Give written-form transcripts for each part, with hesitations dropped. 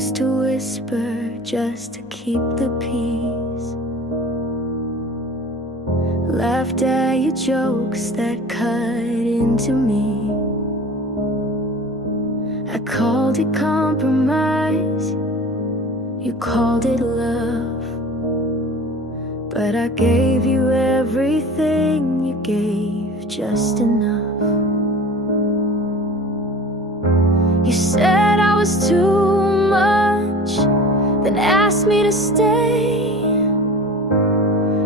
used to whisper just to keep the peace. Laughed at your jokes that cut into me. I called it compromise, you called it love. But I gave you everything, you gave just enough. You said I was too much, then asked me to stay.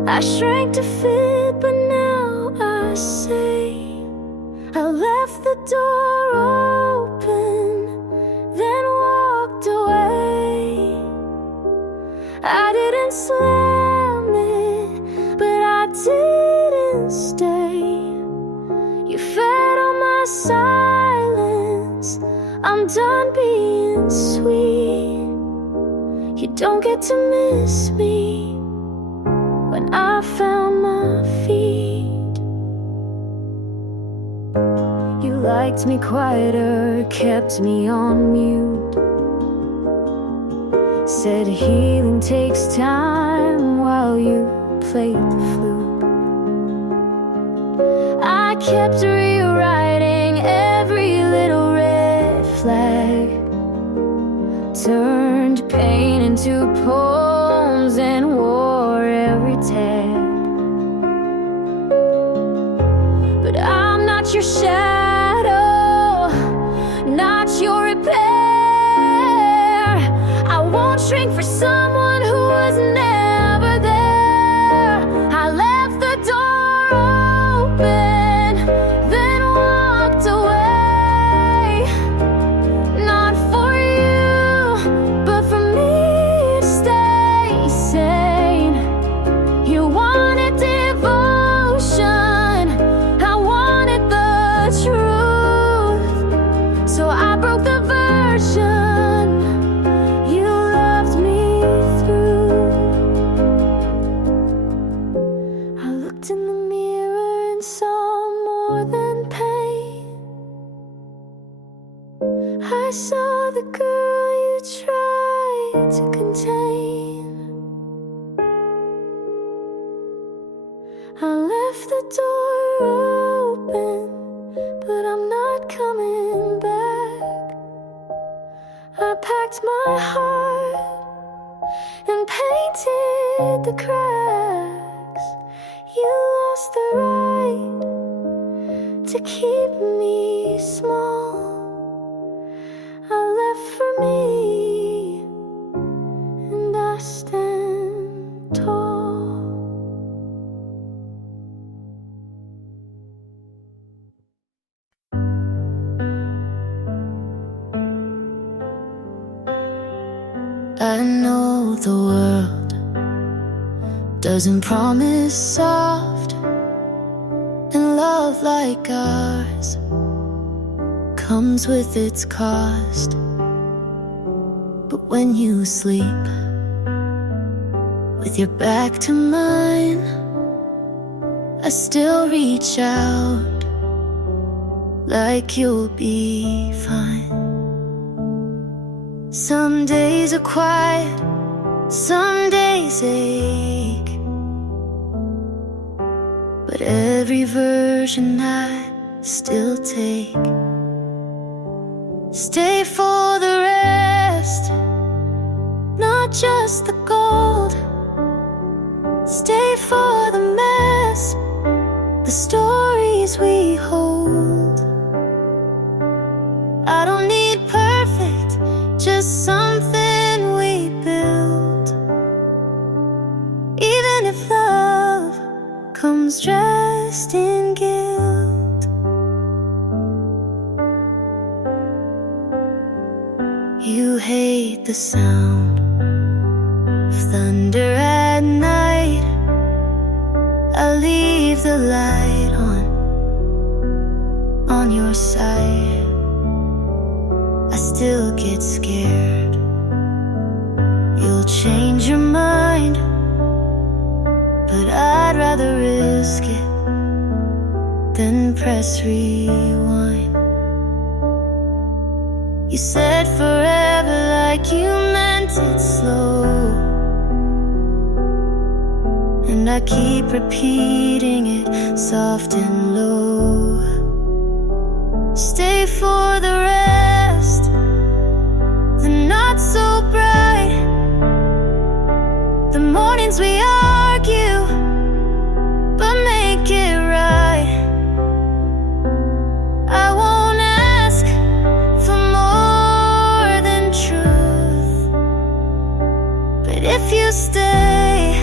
I shrank to fit, but now I say I left the door open, then walked away. I didn't slam it, but I didn't stay. You fed on my silence, I'm done being sweet. You don't get to miss me when I found my feet. You liked me quieter, kept me on mute. Said healing takes time while you played the flute. I kept rewriting every little red flag, turned pain into poems and wore every tag. But I'm not your shadow, not your repair. I won't shrink for someone who was never there. I left the door open, then walked away. Not for you, but for me to stay sane. You wanted devotion, I wanted the truth. So I broke the version you loved me through. I looked in the mirror and saw more than pain. I saw the girl you tried to contain. I left the door open, but I'm not coming back. I packed my heart and painted the cracks. You lost the right to keep me small. I left for me, and I stand tall. I know the world doesn't promise soft, and love like ours comes with its cost. But when you sleep with your back to mine, I still reach out like you'll be fine. Some days are quiet, some days ache, but every version I still take. Stay for the rest, not just the gold. Stay for the mess, the stories we hold. I don't need perfect, just something we build. Even if love comes dressed in guilt. You hate the sound of thunder at night. I leave the light on your side. I still get scared you'll change your mind, but I'd rather risk it than press rewind. You said forever like you meant it slow, and I keep repeating it soft and low. Stay for the rest, the not so bright, the mornings we argue, but make it right. I won't ask for more than truth, but if you stay,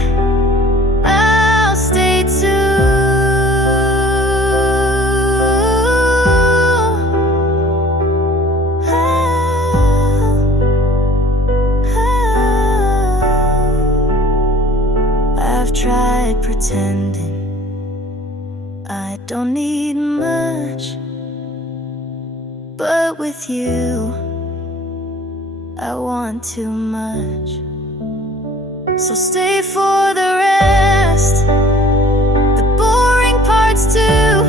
I'll stay too. I've tried pretending I don't need much, but with you I want too much. So stay for the rest, the boring parts too.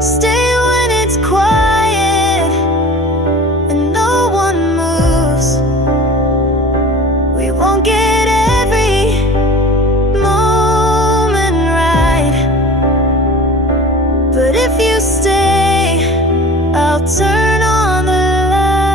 Stay when it's quiet and no one moves. We won't get every moment right, but if you stay, I'll turn on the light.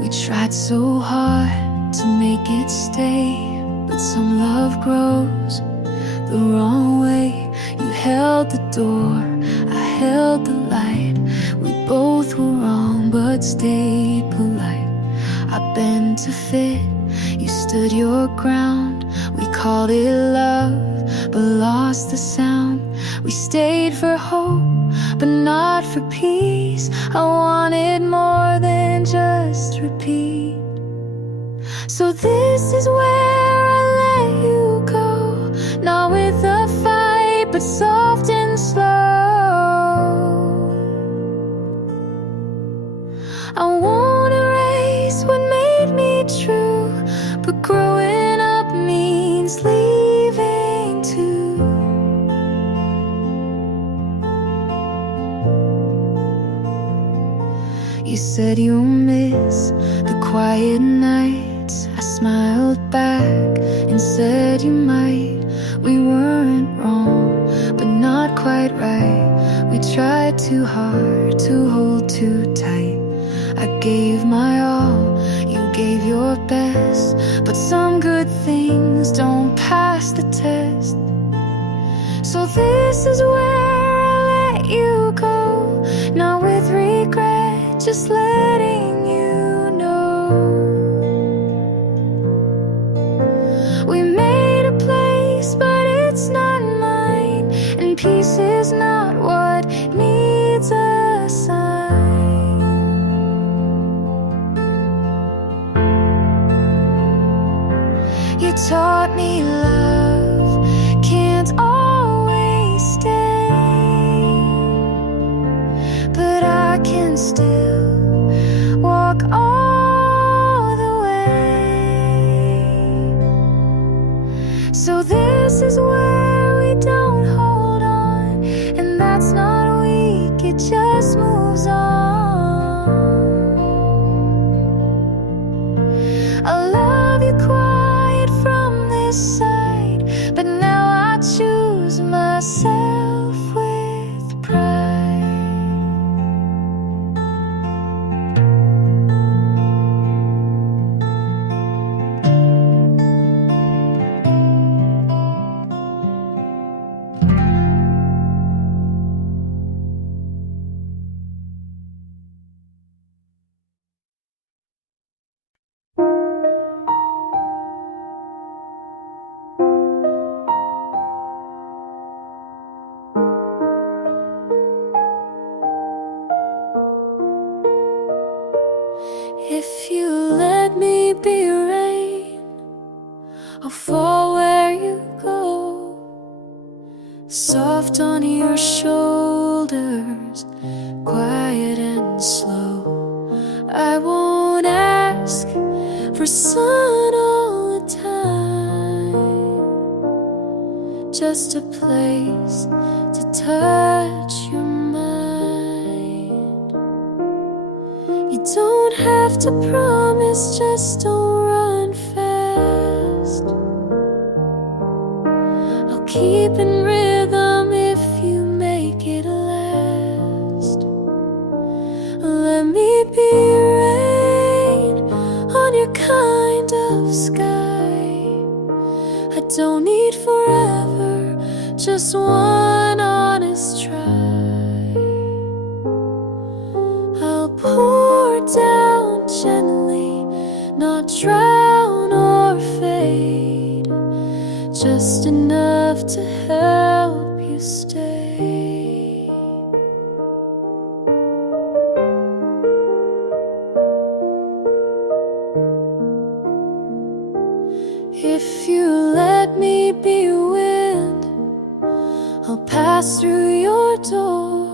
We tried so hard to make it stay, but some love grows the wrong way. You held the door, I held the light. We both were wrong but stayed polite. I bent to fit, you stood your ground. We called it love but lost the sound. We stayed for hope but not for peace. I wanted more than just repeat. So this is where I let you go, not with a fight but soft and slow. I won't erase what made me true, but growing up means leaving too. You said you'll miss the quiet nights. I smiled back and said you might. We weren't wrong, but not quite right. We tried too hard to hold too tight. I gave my all, you gave your best, but some good things don't pass the test. So this is where I let you go, not with regret, just letting you know. We made a place, but it's not mine, and peace is not what needs a sign. You taught me love can't always stay, but I can still walk all the way. So this is where we don't hold on, and that's not weak, it just moves on. I love you quiet from this side, but now I choose myself with pride. If you let me be rain, I'll fall where you go, soft on your shoulders, slow. I won't ask for sun all the time, just a place to touch your mind. You don't have to promise, just don't run fast. I'll keep in rhythm if you make it last. Let me be rain on your kind of sky. I don't need forever, just one honest try. I'll pour down gently, not drown or fade, just enough to help you stay. If you let me be wind, I'll pass through your door,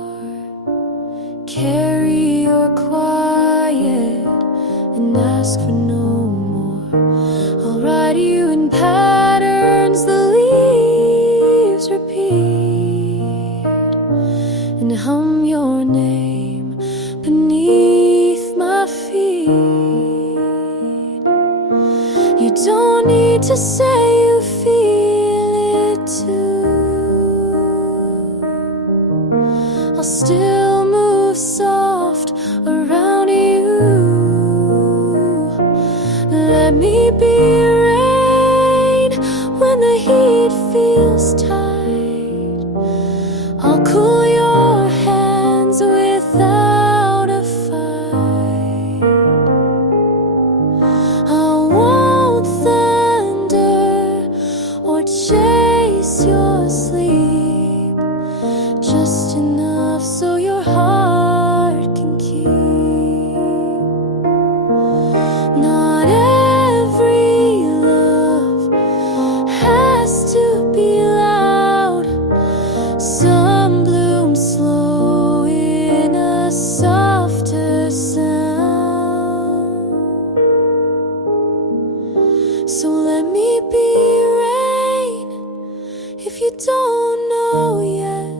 carry your quiet and ask for no more. I'll write you in patterns the leaves repeat, and hum your name beneath my feet. You don't need to say you feel it too. I'll still move soft around you. Let me be rain when the heat feels tight. I'll cool your hands without a fight. I won't thunder or chase your sleep, just enough so your heart can keep. Not every love has to be loud. Some bloom slow in a softer sound. So let me be rain if you don't know yet.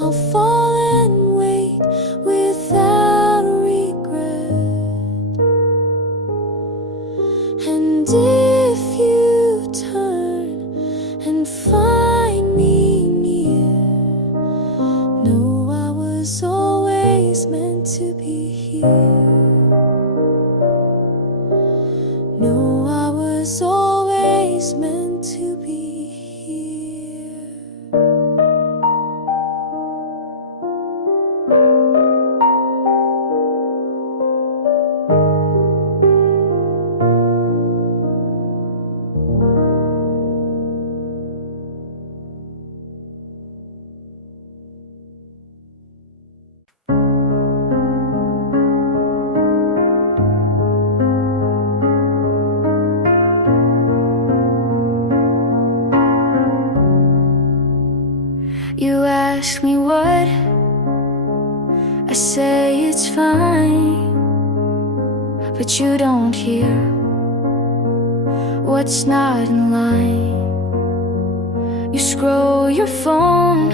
I'll fall and wait without regret. And if you turn and find me near, know I was always meant to be here. Know I was always meant to be here. You ask me what, I say it's fine, but you don't hear what's not in line. You scroll your phone,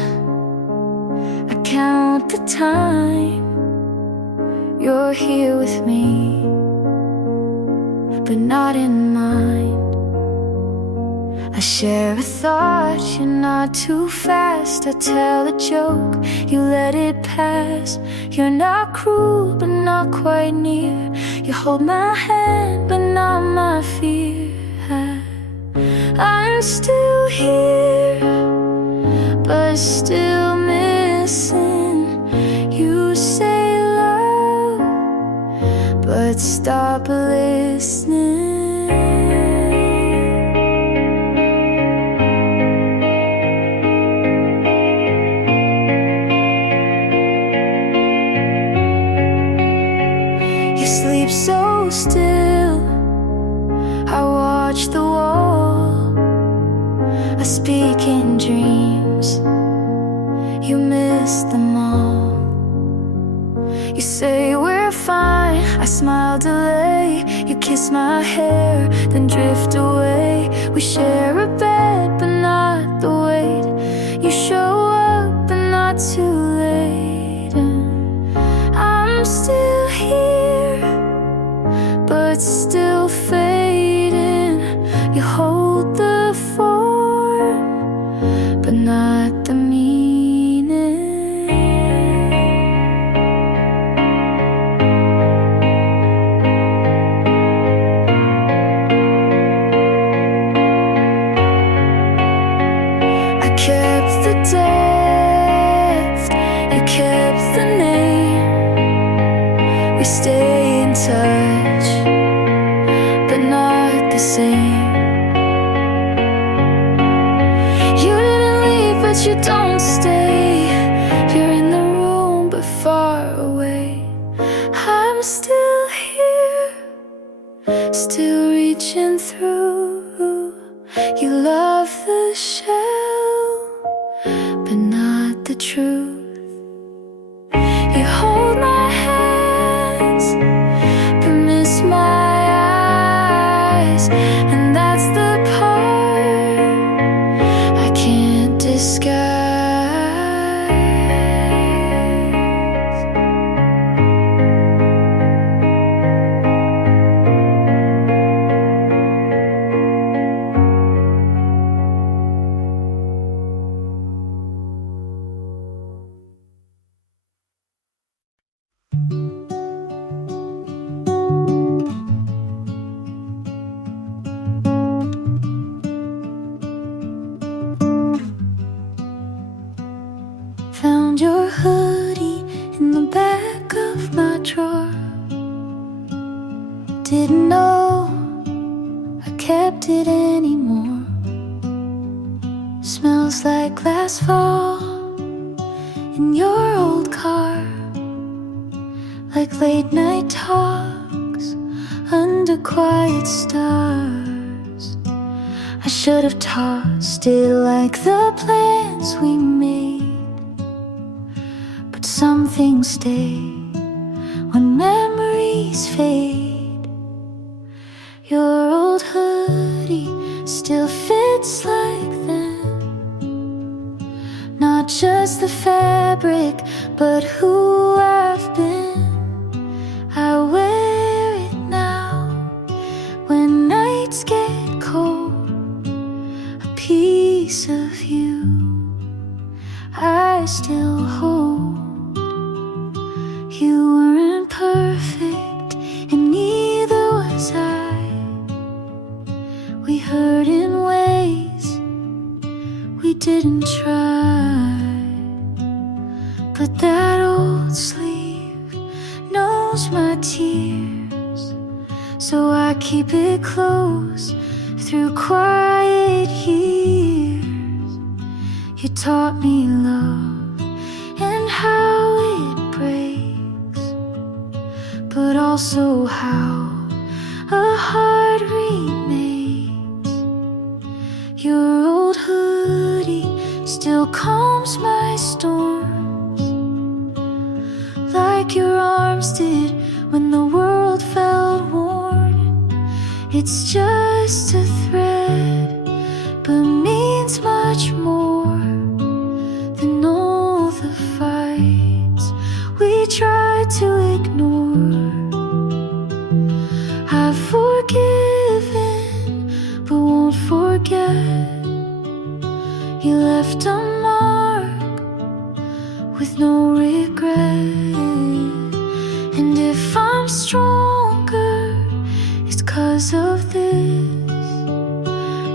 I count the time. You're here with me, but not in mind. I share a thought, you're not too fast. I tell a joke, you let it pass. You're not cruel, but not quite near. You hold my hand, but not my fear. I'm still here, but still missing. You say love, but stop listening. Sleep so still, I watch the wall. I speak in dreams, you miss them all. You say we're fine, I smile, delay. You kiss my hair, then drift away. We share a bed, but not the weight. You show up, but not too late. And I'm still here, but still fading. You hold the form, but not the meaning. I kept the depth, you kept the name. We stay in touch, but not the same. You didn't leave, but you don't stay. You're in the room, but far away. I'm still here, still reaching through. You love the shell, but not the truth. You hold my hands, but miss my eyes. And that's the part I can't disguise. Found your hoodie in the back of my drawer. Didn't know I kept it anymore. Smells like last fall in your old car, like late night talks under quiet stars. I should have tossed it like the plans we made, but some things stay when memories fade. Your old hoodie still fits like then, not just the fabric, but who I've been. I wear it now when nights get cold. A piece of you I still hold. You weren't perfect, and neither was I. We hurt in ways we didn't try, but that old sleeve knows my tears, so I keep it close through quiet years. You taught me love and how it breaks, but also how a heart remakes. Your old hoodie still calms my storms, like your arms did when the world felt worn. It's just a thread, but means much more than all the fights we tried to ignore. I've forgiven, but won't forget. You left a mark with no regret. And if I'm stronger, it's 'cause of this,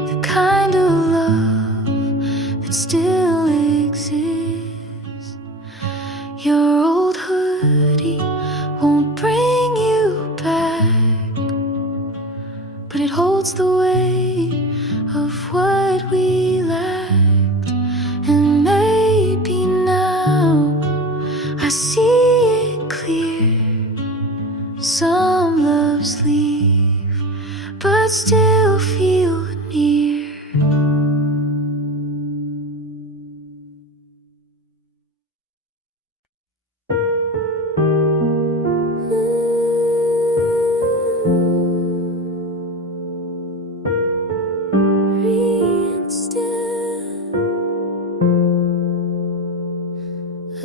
the kind of love that still exists. Your old hoodie won't bring you back, but it holds the weight of what we lacked. And maybe now I see it clear. Some loves leave, but still feel near.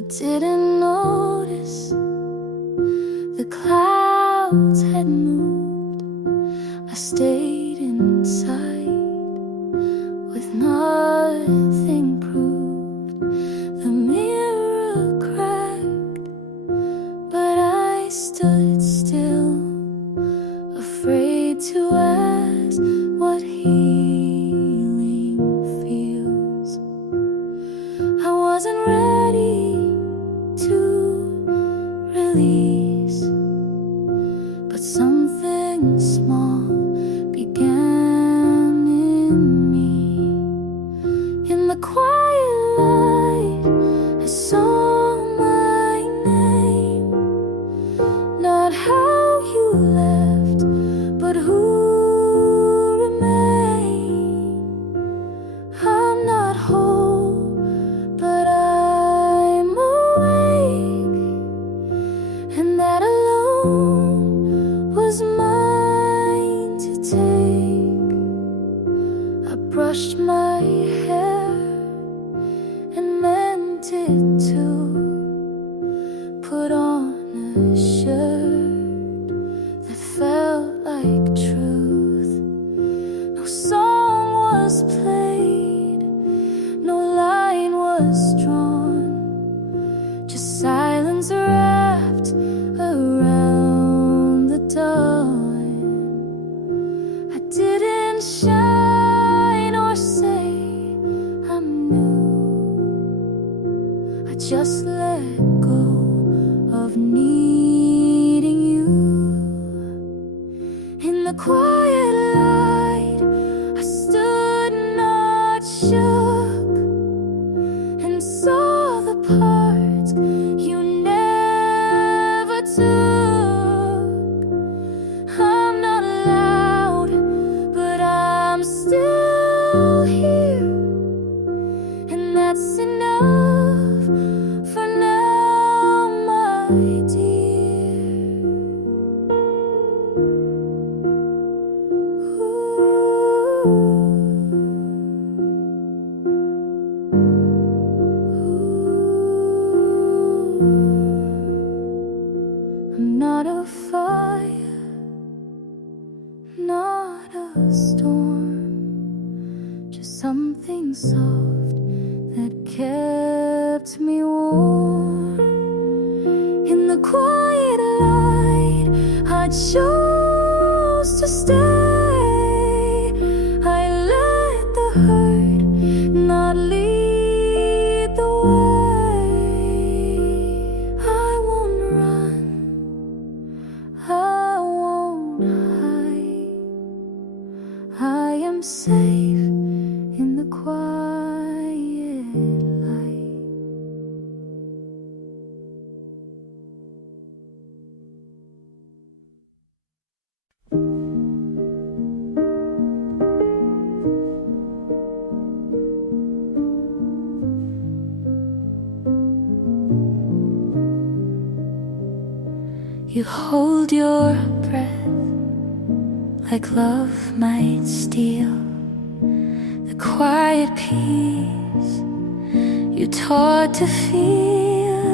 didn't notice the clouds had moved. I stayed inside with nothing proved. The mirror cracked, but I stood still, afraid to ask what healing feels. I wasn't ready to release, but something small began in me. In the quiet light, I saw my name. Not how you left, but who remained. I'm not whole, but I'm awake, and that alone was mine to take. I brushed my hair and meant it too. Put on a shirt that felt like truth. No song was played, no line was drawn, just silence wrapped around the dawn. I didn't shine or say I'm new. I just let go of needing you. In the quiet light, I stood not shook, and saw the parts you never took. I'm not loud, but I'm still here, and that's enough for now, my dear. I'm not a fire, not a storm, just something soft that kept me warm. In the quiet light, I chose to stay. I let the hurt not lead the way. I won't run, I won't hide. I am safe in the quiet light. You hold your breath like love might steal the quiet peace you taught to feel.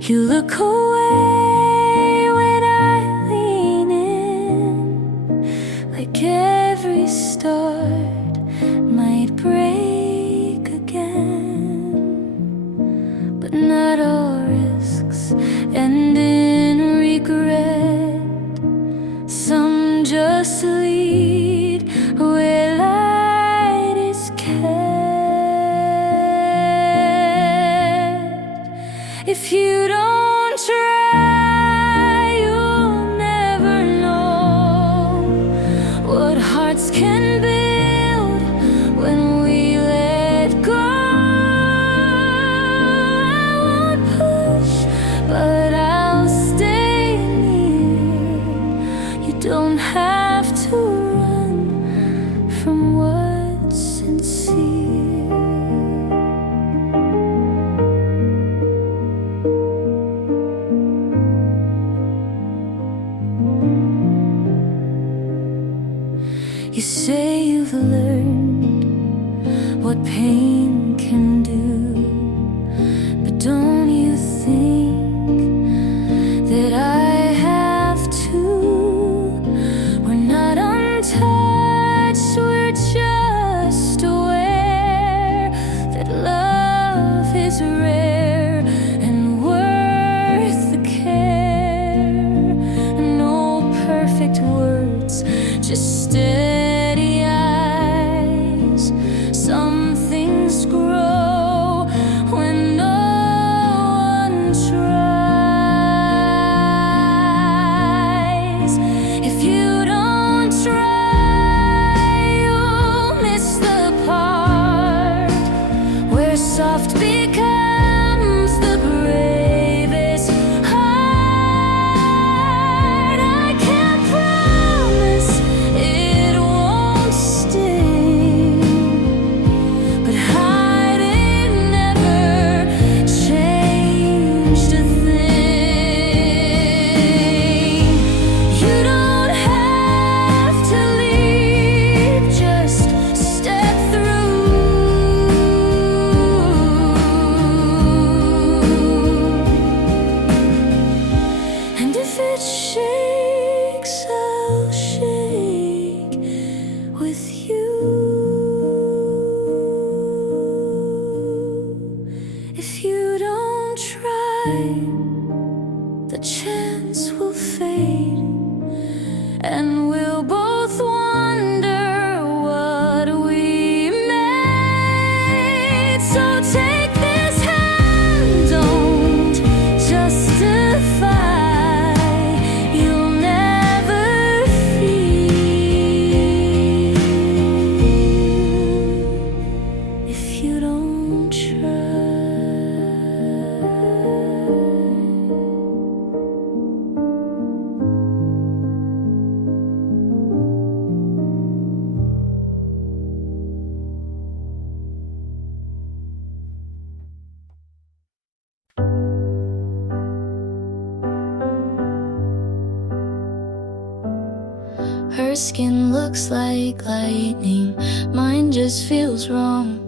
You look away when I lean in, like every start might break again. But not all risks end in regret. Some just lead where light is kept. If you don't try, you'll never know what hearts can build when we let go. I won't push, but I'll stay near. You don't have to run from what's sincere. You say you've learned what pain can do, but don't Her skin looks like lightning, mine just feels wrong.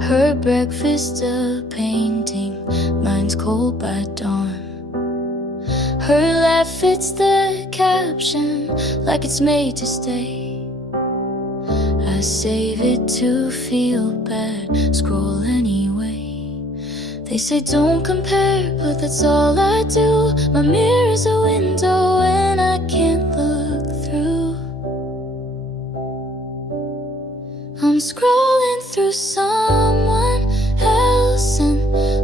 Her breakfast a painting, mine's cold by dawn. Her laugh fits the caption like it's made to stay. I save it to feel bad, scroll anyway. They say don't compare, but that's all I do. My mirror's a window and I can't look through. I'm scrolling through someone else and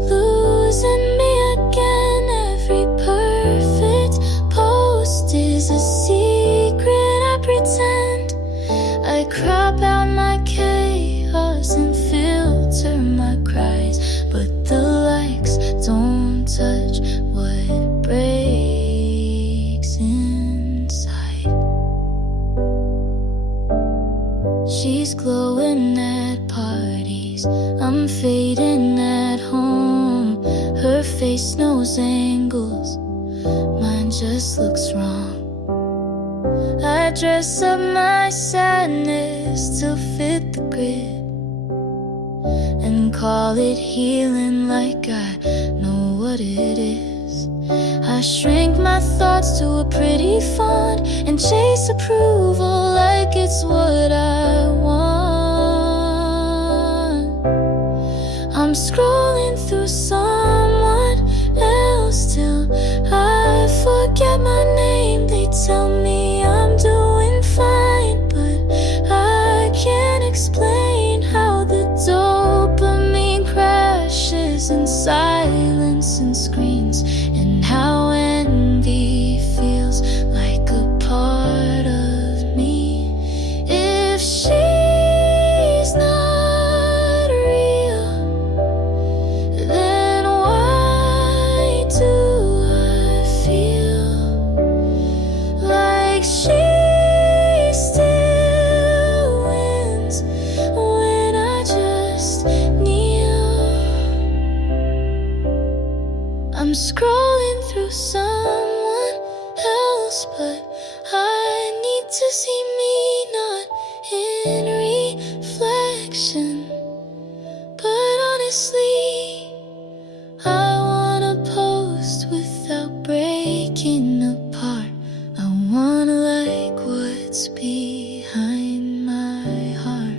losing me again. Every perfect post is a secret I pretend. I crop out my chaos and filter my cries, but the likes don't touch what breaks inside. She's glowing at parties, I'm fading at home. Her face knows angles, mine just looks wrong. I dress up my sadness to fit the grid and call it healing like I know what it is. I shrink my thoughts to a pretty font and chase approval like it's what I want. I'm scrolling through someone else till I forget my name. They tell me I'm doing fine, but I can't explain how the dopamine crashes in silence and screens, and how envy feels like a part of me. If she's not real, then why do I feel like she still wins when I just kneel? I'm scrolling through someone else, but I need to see me not in reflection. But honestly, I wanna post without breaking apart. I wanna like what's behind my heart.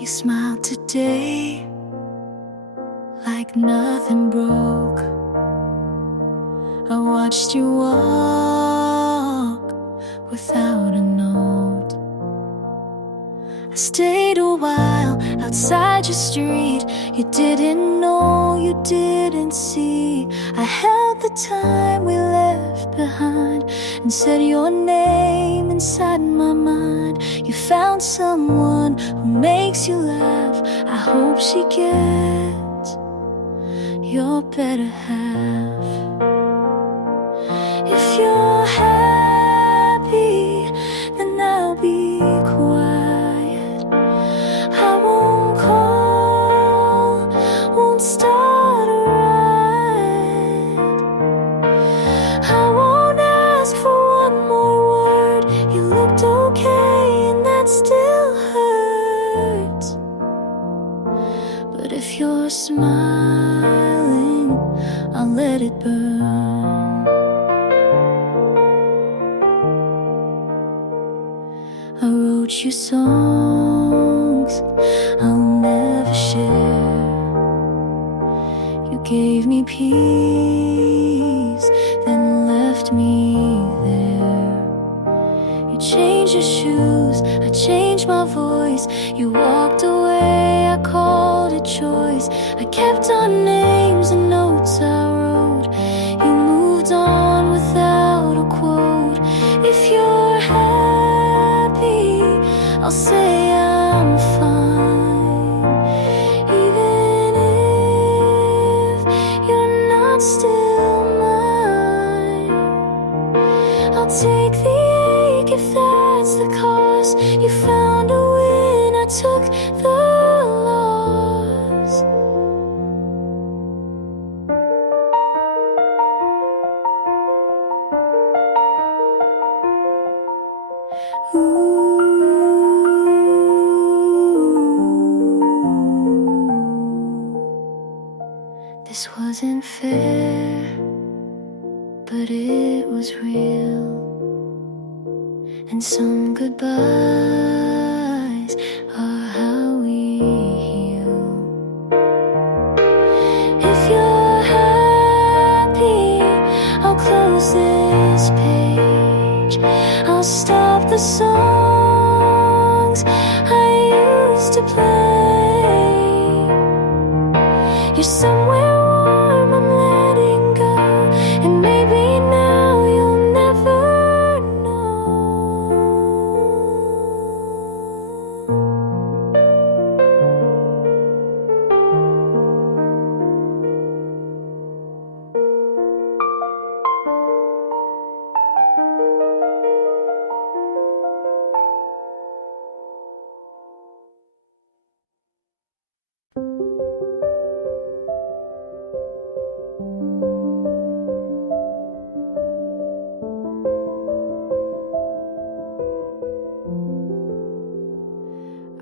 You smiled today like nothing broke. I watched you walk without a note. I stayed a while outside your street. You didn't know, you didn't see. I held the time we left behind and said your name inside my mind. You found someone who makes you laugh. I hope she gets your better half. If you're happy, then I'll be quiet. I won't call, won't start a riot. I won't ask for one more word. You looked okay and that still hurts. But if you're smiling, I'll let it burn. I wrote you songs I'll never share. You gave me peace, then left me there. You changed your shoes, I changed my voice. You walked away, I called it choice. I kept our names and notes I wrote. You moved on without a quote. If you're happy, I'll say I'm fine. Even if you're not still mine. I'll take the ache if that's the cause. You found a win, I took the loss. This wasn't fair, but it was real. And some goodbyes are how we heal. If you're happy, I'll close this page. I'll stop the songs I used to play. You're somewhere warm, I'm letting go, and maybe now you'll never know.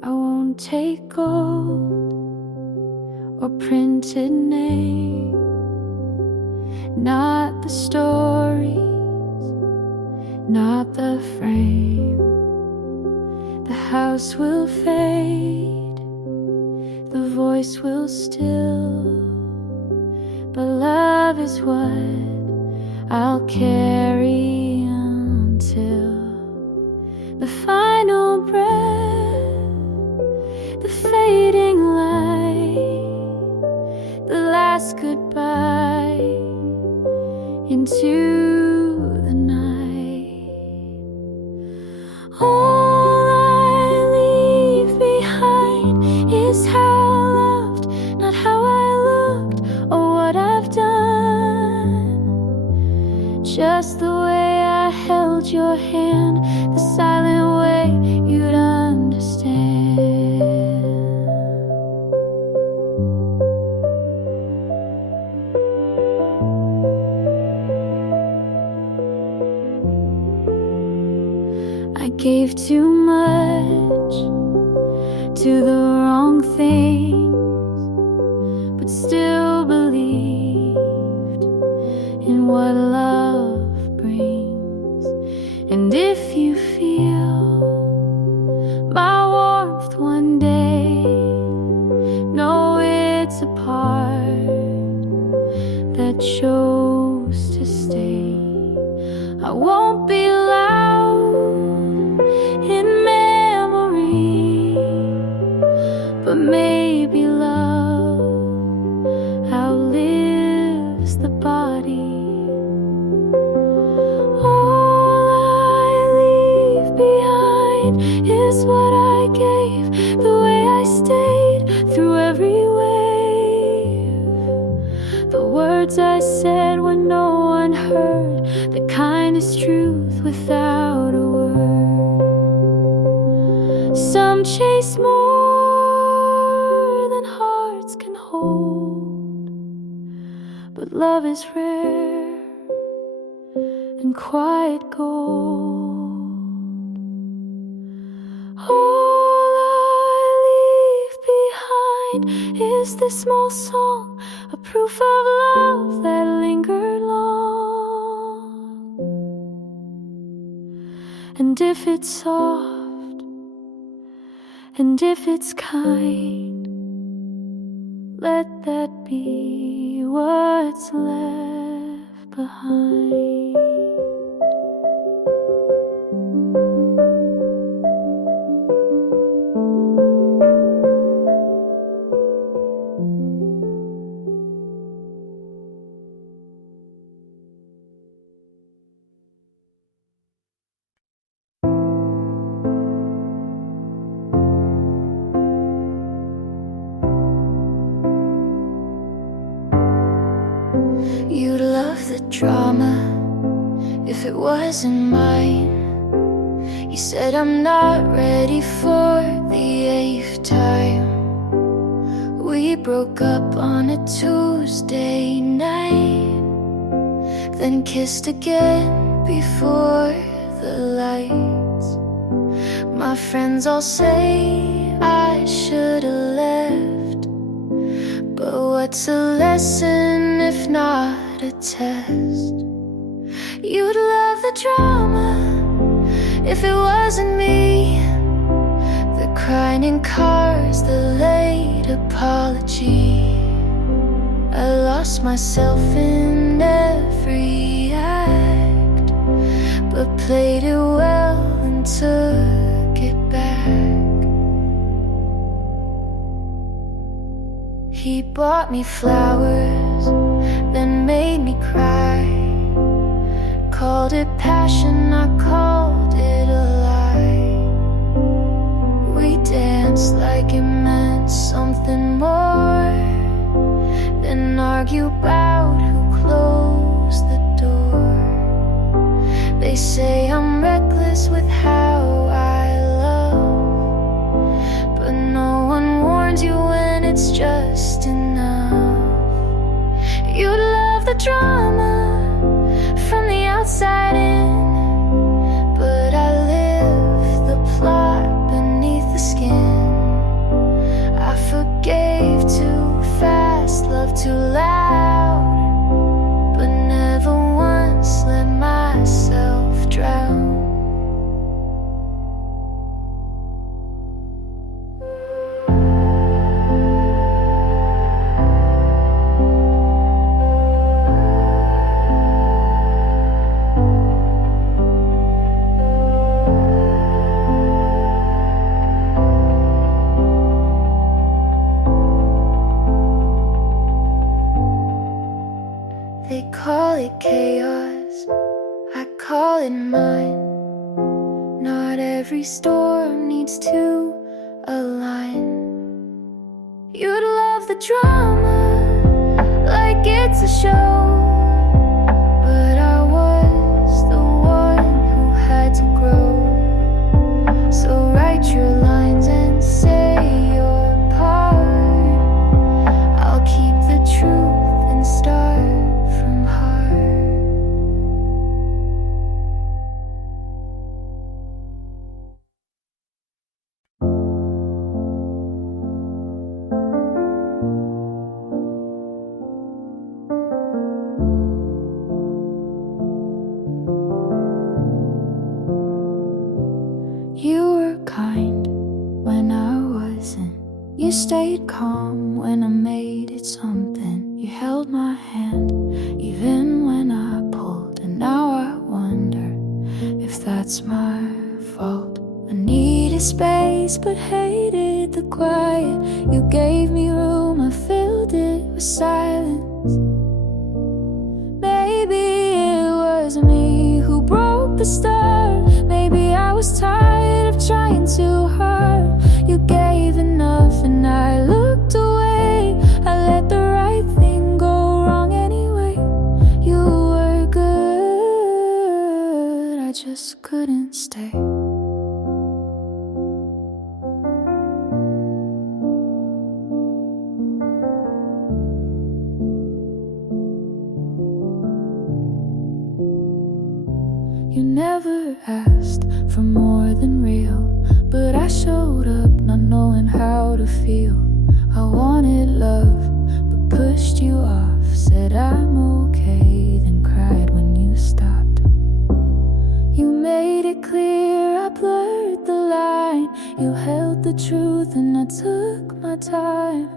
I won't take gold or printed name, not the stories, not the frame. The house will fade, the voice will still, but love is what I'll carry until the final breath, the fading light, the last goodbye into the night. All I leave behind is how I loved, not how I looked or what I've done. Just the way I held your hand, the silent way you'd understand. I gave too much to the wrong things, but still believed in what love brings. And if you feel my warmth one day, know it's a part that chose to stay. I won't be loud in memory, but maybe love outlives the body. All I leave behind is what I gave, the way I stayed through every wave, the words I said when no one heard, the kindest truth without a word. Some chase more than hearts can hold, but love is rare and quiet gold. All I leave behind is this small song, a proof of love that lingered long. And if it's soft, and if it's kind, let that be what's left behind. You'd love the drama if it wasn't mine. You said I'm not ready for the 8th time. We broke up on a Tuesday night, then kissed again before the lights. My friends all say I should've left, but what's a lesson if not a test? You'd love the drama if it wasn't me, the crying in cars, the late apology. I lost myself in every act, but played it well and took it back. He bought me flowers, then made me cry. Called it passion, I called it a lie. We danced like it meant something more, then argue about who closed the door. They say I'm reckless with how I love, but no one warns you when it's just enough. You love the drama from the outside in, but I live the plot beneath the skin. I forgave too fast, loved too loud, but never once let myself drown. They call it chaos, I call it mine. Not every storm needs to align. You'd love the drama like it's a show, but I was the one who had to grow. So write your lines and say your part. I'll keep the truth and start from heart. You were kind when I wasn't. You stayed calm when I made it something. You held my hand even when I pulled, and now I wonder if that's my fault. I needed space but hated the quiet. You gave me room, I filled it with silence. Maybe it was me who broke the start. Maybe I was tired of trying too hard. You gave enough and I looked away. I let the right thing go wrong anyway. You were good, I just couldn't stay. You never asked for more than real, but I showed up not knowing how to feel. I wanted love, but pushed you off. Said I'm okay, then cried when you stopped. You made it clear, I blurred the line. You held the truth and I took my time.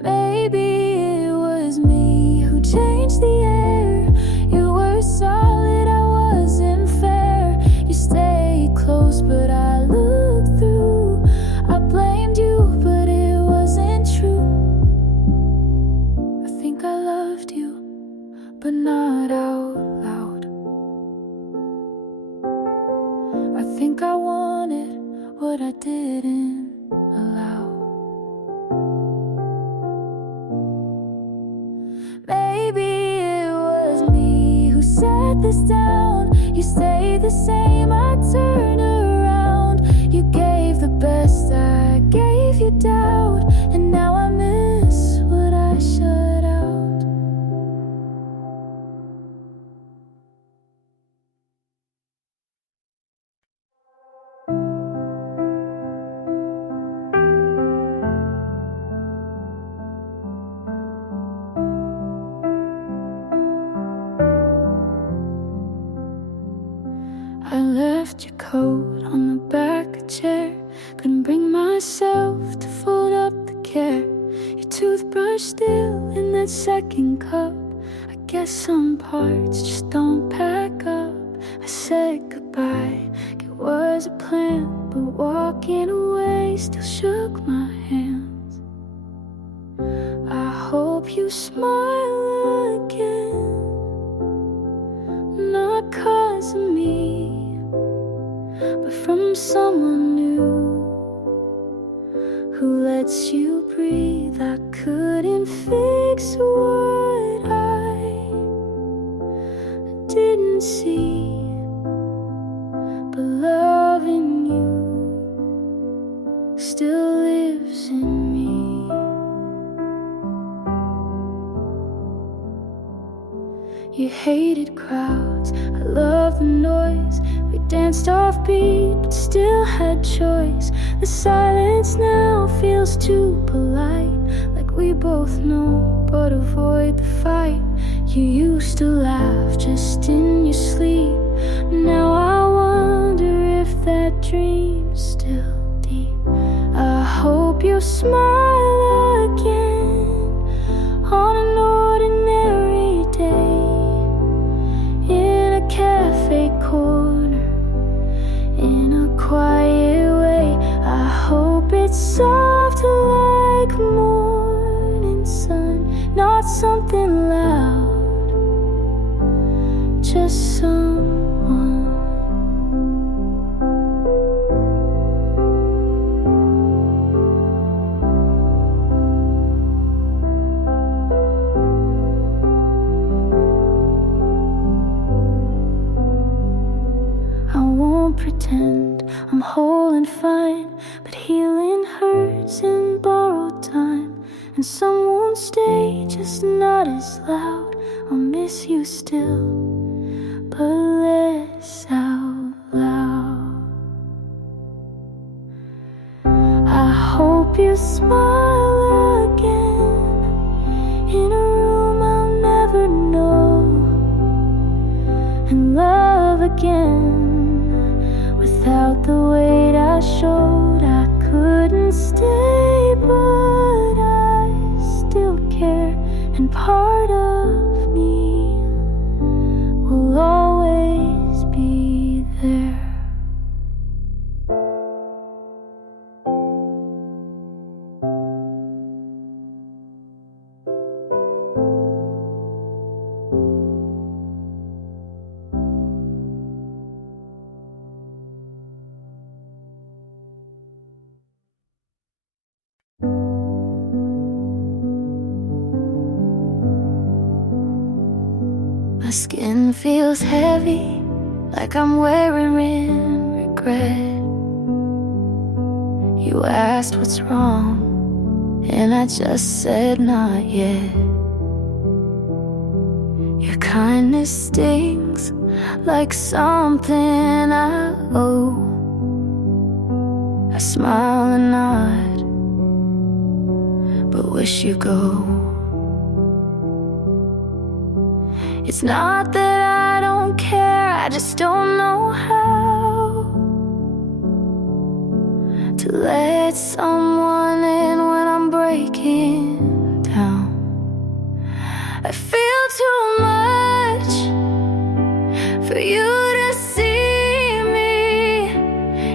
Maybe it was me who changed the air. You were solid, I wasn't fair. You stayed close, but I looked through. I blamed you, but it wasn't true. I think I loved you, but not out loud. I think I wanted what I didn't allow. Maybe it was me who said down. You stayed the same, I turned around. You gave the best, I gave you doubt. And now I miss what I shut out. I left your coat on the back of a chair. Couldn't bring myself to fold up the care. Your toothbrush still in that second cup. I guess some parts just don't pack up. I said goodbye, it was a plan, but walking away still shook my hands. I hope you smile again, not 'cause of me, but from someone new who lets you breathe. I couldn't fix what I didn't see, but loving you still lives in me. You hated crowds, I love the noise. We danced offbeat, but still had choice. The silence now feels too polite, like we both know, but avoid the fight. You used to laugh just in your sleep. Now I wonder if that dream's still deep. I hope you smile again on an ordinary day, in a cafe corner, in a quiet way. I hope it's soft like morning sun, not something loud, just someone. I won't pretend I'm whole and fine, but healing hurts in borrowed time. And some won't stay, just not as loud. I'll miss you still, but less out loud. I hope you smile again in a room I'll never know, and love again without the weight I showed. I couldn't stay, but I still care, and part of me will always be there. My skin feels heavy, like I'm wearing regret. You asked what's wrong, and I just said not yet. Your kindness stings like something I owe. I smile and nod, but wish you go. It's not that I don't care, I just don't know how to let someone in when I'm breaking down. I feel too much for you to see me.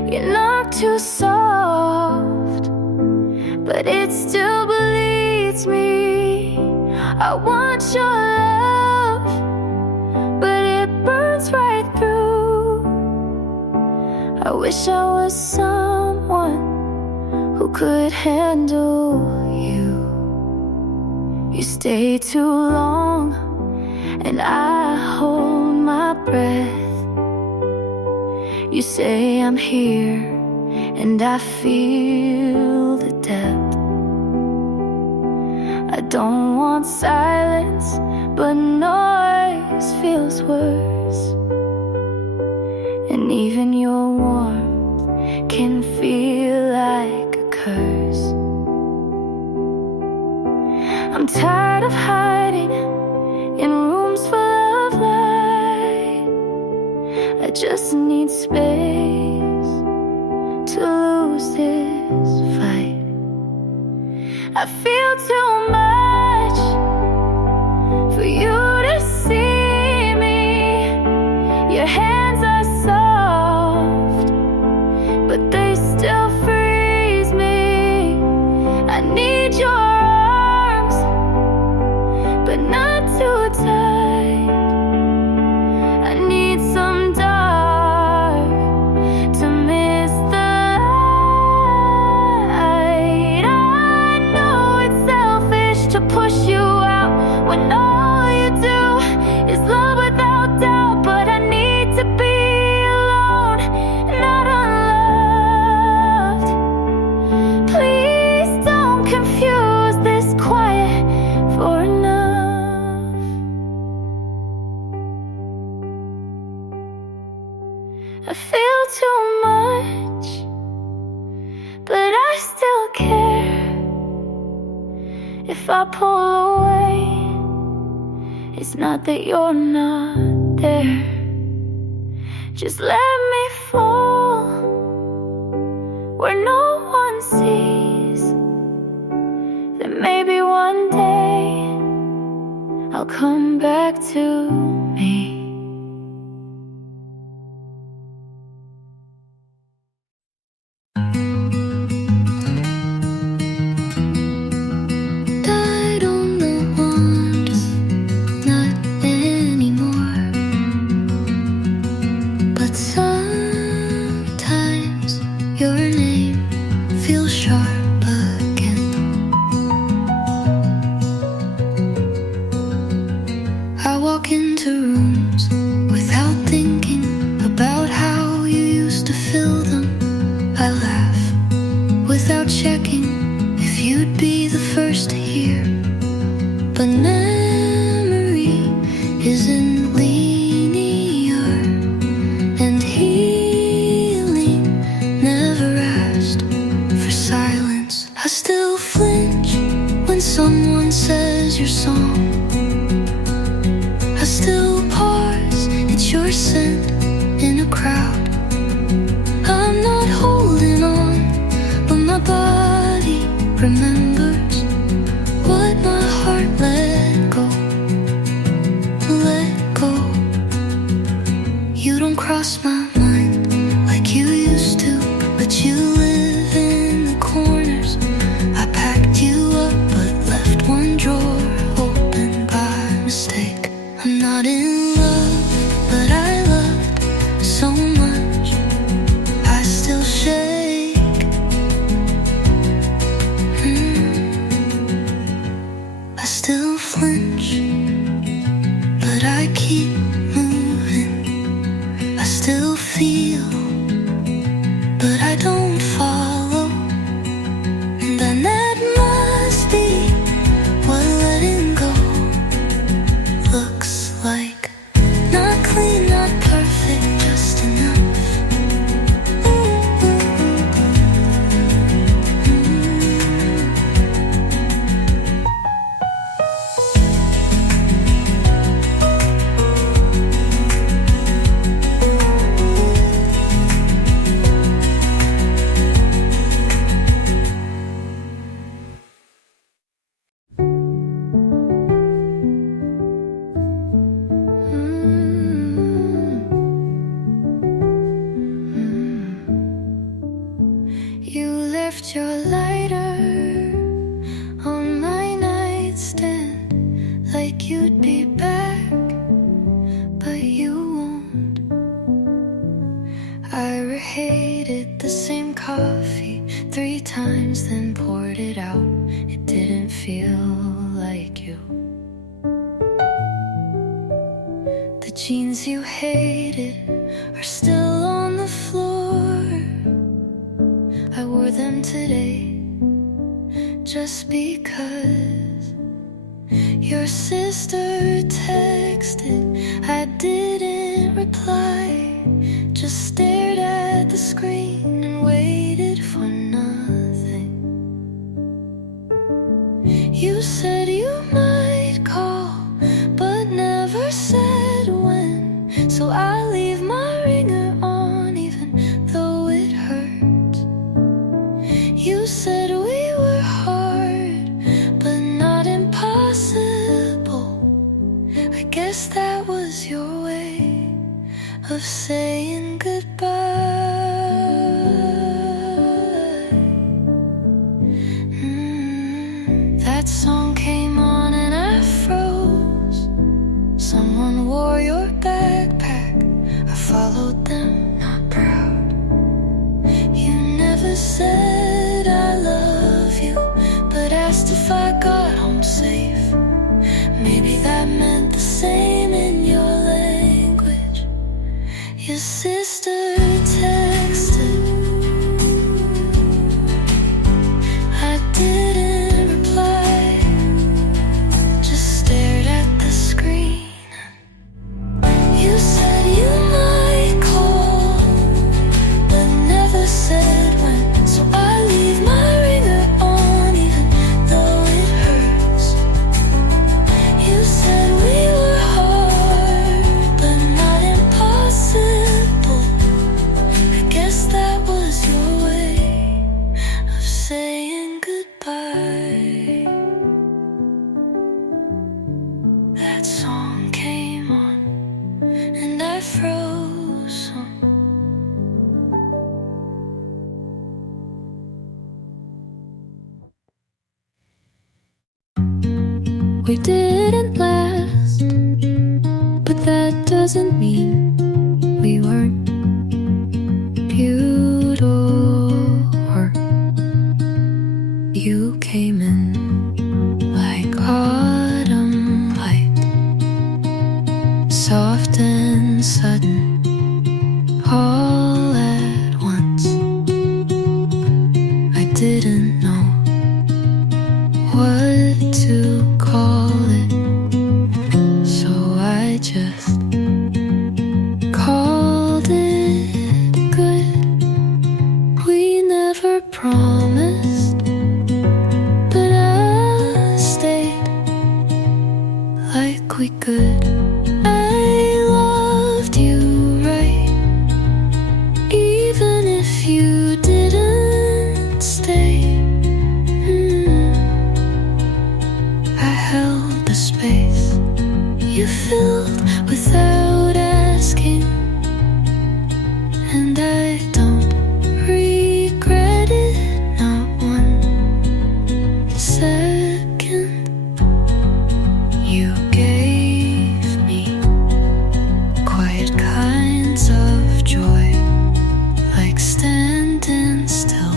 You're not too soft, but it still bleeds me. I want your love, but it burns right through. I wish I was someone who could handle you. You stay too long, and I hold my breath. You say I'm here, and I feel the depth. I don't want silence, but noise feels worse. And even your warmth can feel like a curse. I'm tired of hiding in rooms full of light. I just need space to lose this fight. I feel too much for you to see me. Your hands are soft, but they still freeze me. I need your arms, but not too tight. I need some dark to miss the light. I know it's selfish to push you out when all you do is love without doubt. But I need to be alone, not unloved. Please don't confuse this quiet for enough. I feel too much, but I still care. If I pull away, it's not that you're not there. Just let me fall where no one sees. Then maybe one day I'll come back to me. I don't know want, not anymore. But sometimes your name feels sharp again. I walk into rooms without thinking about how you used to fill them. I laugh without checking if you'd be the first to hear. But memory isn't linear, and healing never asked for silence. I still flinch when someone says your song. I still pause, it's your scent in a crowd. I'm not holding on, but my body remembers what my heart let go. Let go. You don't cross my mind like you used to, but you live in the corners. I packed you up but left one drawer open by mistake. I'm not in love, but I loved so much. I still shake. I still flinch, but I keep moving. I still feel, but I don't follow. And then that must be what letting go looks like. Not clean, not perfect, just enough. You left your lighter on my nightstand, like you'd be back, but you won't. I rehated the same coffee 3 times, then poured it out. It didn't feel like you. The jeans you hate just because your sister texted, I didn't reply, just stared at the screen and waited for nothing. You said you might call, but never said when, so I leave my ringer on even though it hurts. You said we were hard, but not impossible. I guess that was your way of saying goodbye. That song came on and I froze. Someone wore your backpack, I followed them, not proud. You never said I love you, but asked if I got home safe. Maybe that meant the same in your language. Your sister texted, I didn't reply, just stared at the screen. You said you might call, but never said when, so I leave my ringer on even though it hurts. You said we were hard, but not impossible. I guess that was your way of saying goodbye. That song came on and I froze. We didn't last, but that doesn't mean we weren't beautiful. You came in like autumn light, soft and sudden, all at once. I didn't know what to call it, so I just called it good. We never promised, but I stayed like we could. I loved you right, even if you didn't stay. I held the space you filled without asking, and I don't regret it, not 1 second. You gave me quiet kinds of joy, like standing still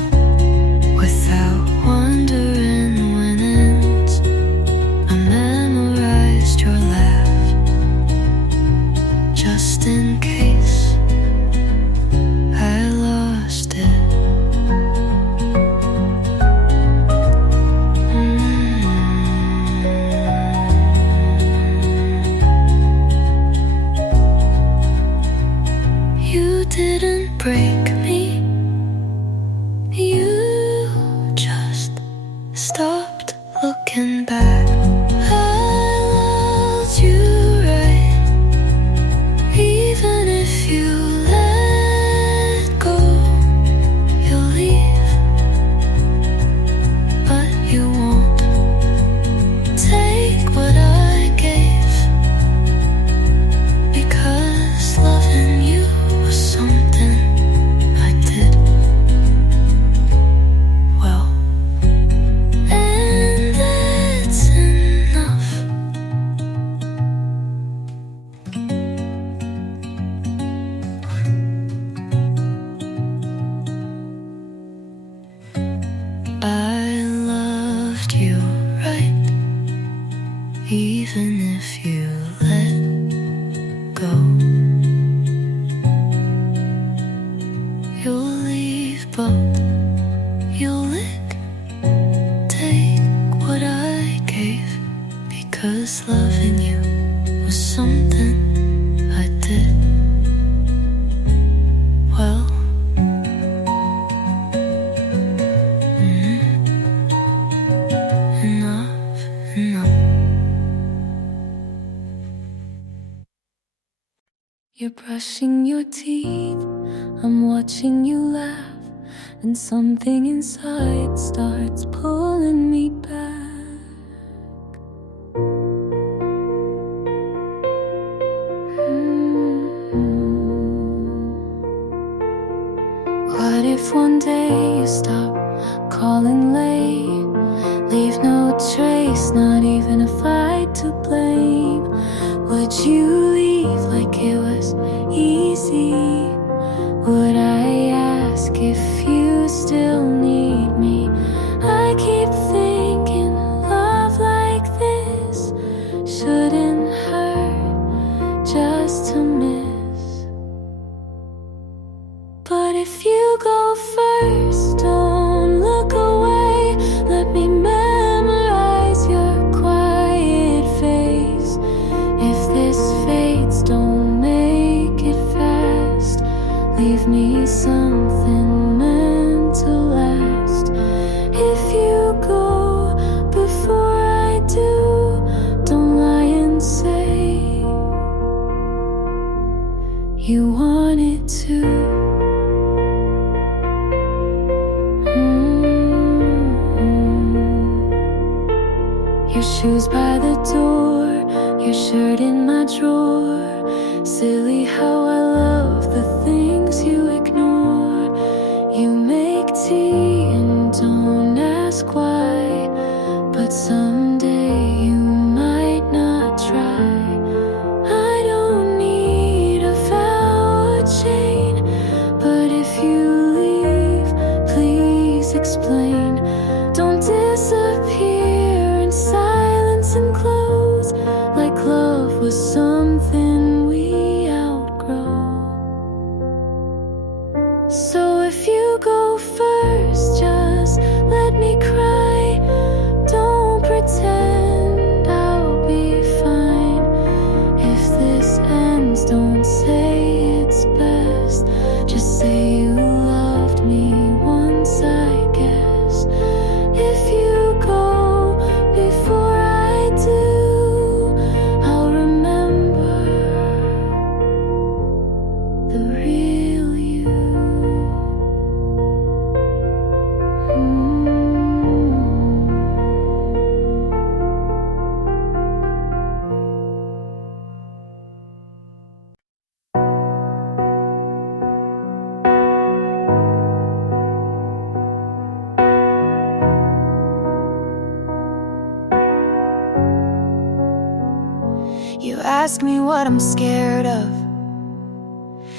without wondering when ends. I memorized your laugh, just in case I lost it. You didn't break me, you just stopped looking back. I loved you right, even if you let go. You'll leave, but you won't take what I gave, because loving you was something I did well, and that's enough. I loved you right, even if you let go. You'll leave, but you'll lick, take brushing your teeth, I'm watching you laugh, and something inside starts pulling me back. What if one day you stop calling late, leave no trace, not even a fight to blame? Would you leave like it was easy? Would I ask if you still need me? I keep thinking love like this shouldn't hurt just to miss. But if you go first, don't look away. Let me memorize your quiet face. If this fades, don't make it fast. Leave me something meant to last. If you go before I do, don't lie and say you wanted to. Your shoes by the door, your shirt in my drawer. Silly how I love the things you ignore. You make tea and don't ask why, but someday you might not try. I don't need a vow or chain, but if you leave, please explain. Don't disappear in silence and close, like love was something we outgrow. So if you go first, just let me cry. Don't pretend I'll be fine. If this ends, don't say it's best. Just say you loved me once, I guess. If you go before I do, I'll remember the real you. You ask me what I'm scared of.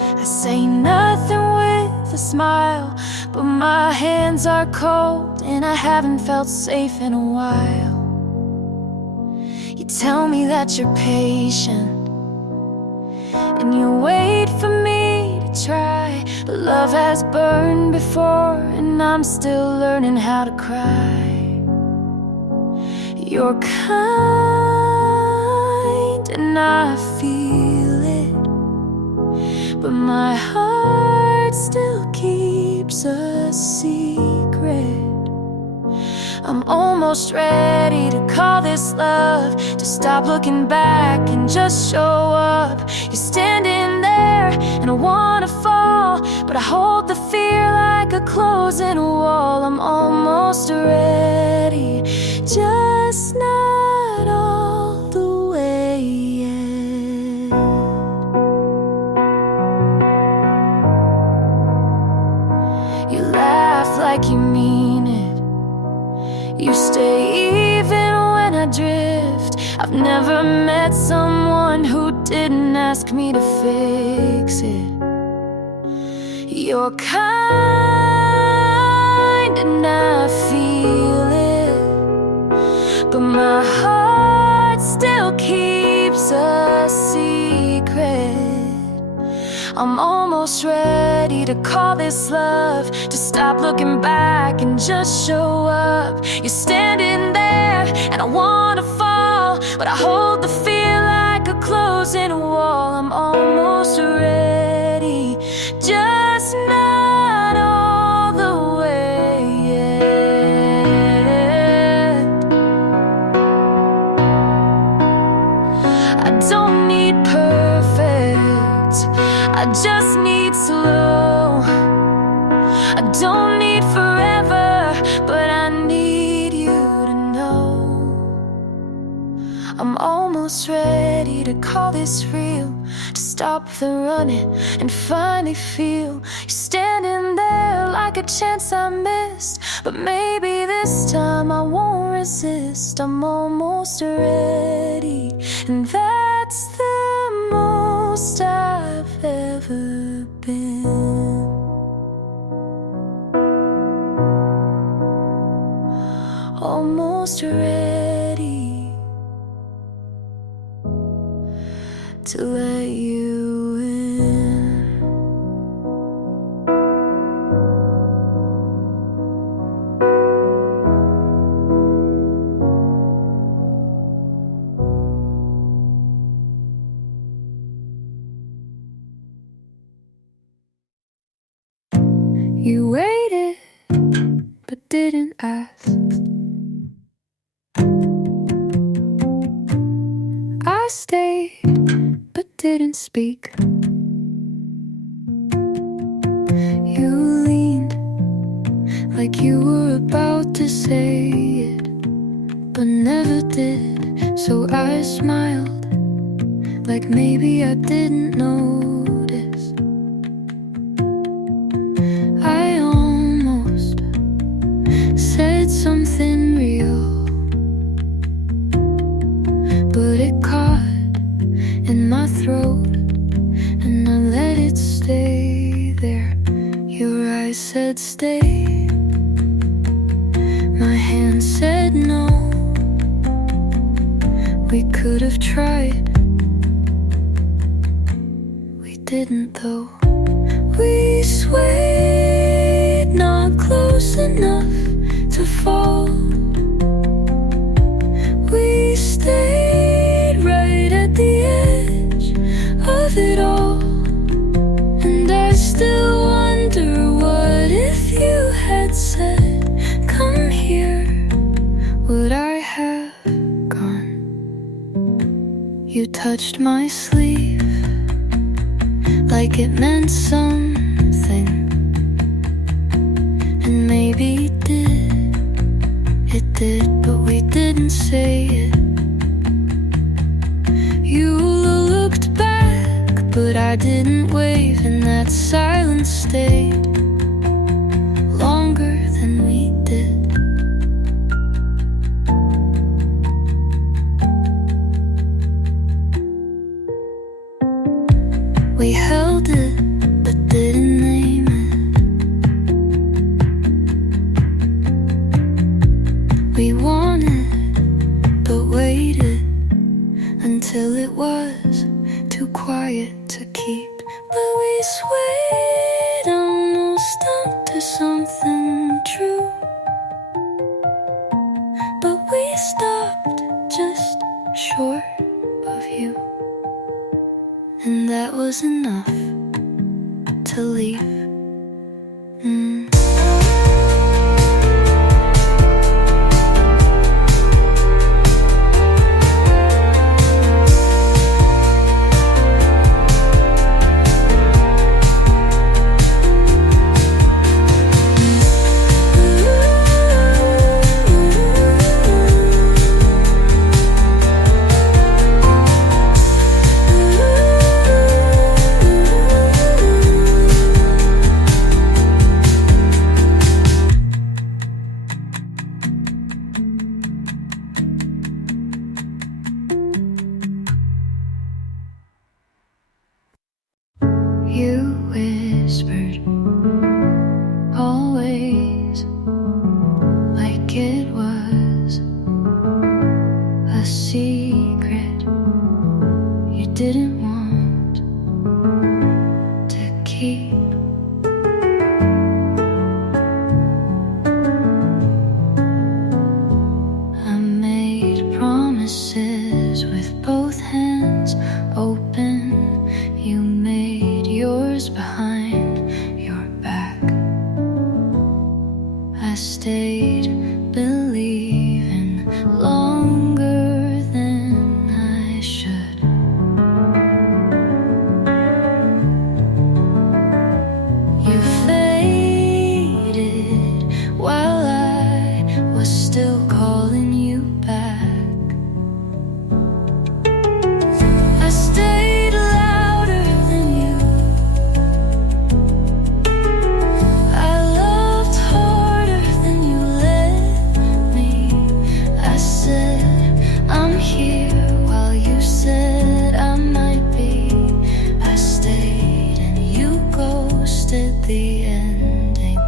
I say nothing with a smile, but my hands are cold and I haven't felt safe in a while. You tell me that you're patient and you wait for me to try, but love has burned before and I'm still learning how to cry. You're kind and I feel it, but my heart still keeps a secret. I'm almost ready to call this love, to stop looking back and just show up. You're standing there and I wanna fall, but I hold the fear like a closing wall. I'm almost ready, just not all the way yet. You laugh like you mean it. You stay even when I drift. I've never met someone who didn't ask me to fix it. You're kind and I feel it, but my heart still keeps a secret. I'm almost ready to call this love, to stop looking back and just show up. You're standing there and I wanna fall, but I hold the fear like a closing wall. I'm almost ready, just not all the way yet. I don't need perfect, I just need slow. I don't need forever, but I need you to know I'm almost ready to call this real, to stop the running and finally feel you standing there like a chance I missed. But maybe this time I won't resist. I'm almost ready, and that's the most I've ever been. Almost ready to let you in. You waited, but didn't ask. I stayed, but didn't speak. You leaned like you were about to say it, but never did. So I smiled, like maybe I didn't notice. I almost said something real, but it caught in my throat, and I let it stay there. Your eyes said stay, my hand said no. We could have tried, we didn't though. We swayed, not close enough to fall. We stayed right at the edge of it all. And I still wonder, what if you had said, come here, would I have gone? You touched my sleeve like it meant something, and maybe it did, but we didn't say it. You looked back, but I didn't wave, and that silence stayed longer than we did. We held it, but didn't name it. We wanted, but waited until it was too quiet to keep. But we swayed almost up to something true. But we stopped just short of you, and that was enough to leave. You whispered, always, like it was a secret you didn't want to keep. I made promises with both hands open. You made yours behind your back. I stayed believing longer than I should. trusted the ending.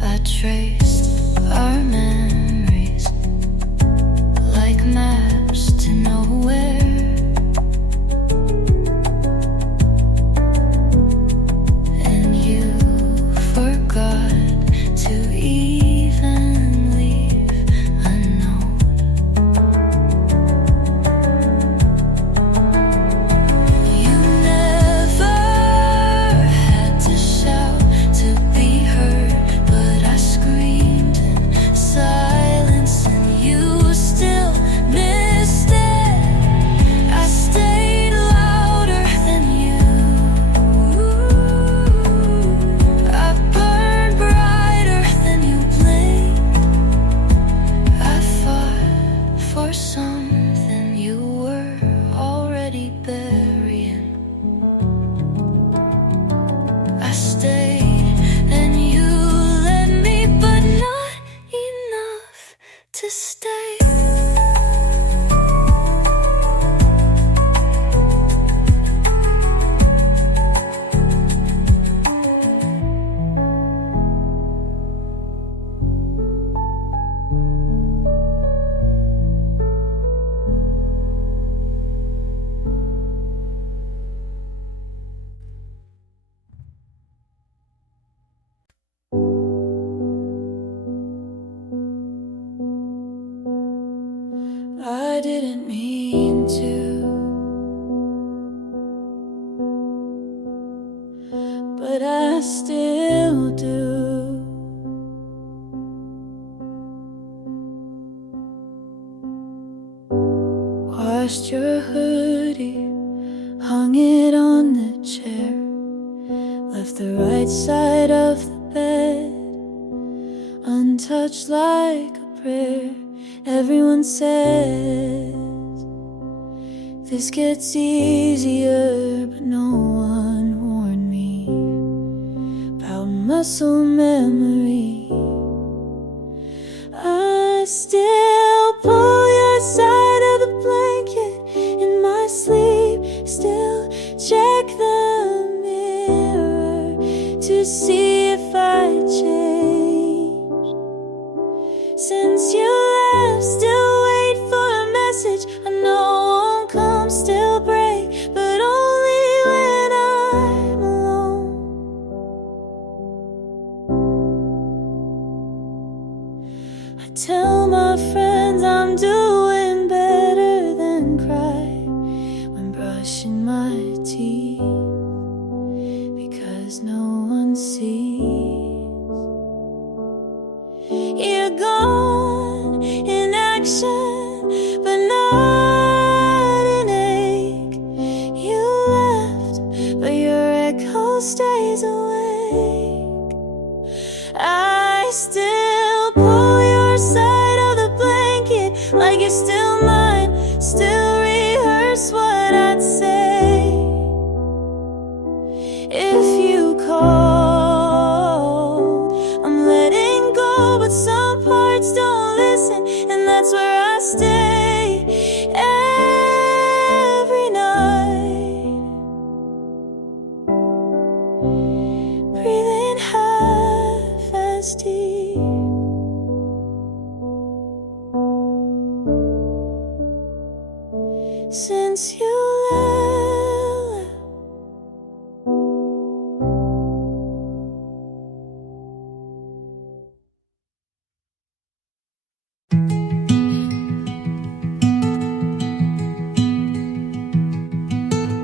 I traced our memories like maps to nowhere. And you forgot to even leave a note. You never had to shout to be heard, but I screamed in silence and you still missed it. I stayed louder than you. I burned brighter than you blinked. I fought for something you were already burying. I stayed and you let me, but not enough to stay. I didn't mean to, but I still do. Washed your hoodie, hung it on the chair, left the right side of the bed untouched like a prayer. Everyone says this gets easier, but no one warned me about muscle memory. I still pull your side of the blanket in my sleep, still check the mirror to see if I changed since you left. Still wait for a message I know won't come, still pray, but only when I'm alone. I tell my friends I'm doing better than cry when brushing my teeth, because no one sees. You're gone in action, but not in ache. You left, but your echo stays awake. I still pull your side of the blanket like you're still mine, still rehearse what I'd say if you called. I'm letting go, but some parts don't listen, and that's where I stay every night, breathing half as deep. Since you left,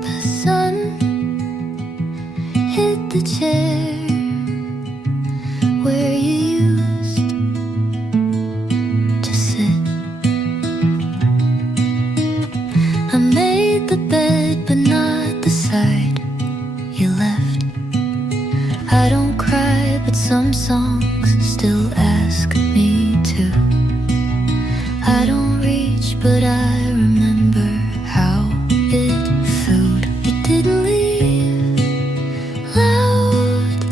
the sun hit the chair where you used to sit. I made the bed, but not the side you left. I don't cry, but some songs still ask me to. I don't reach, but I remember how it felt. You didn't leave loud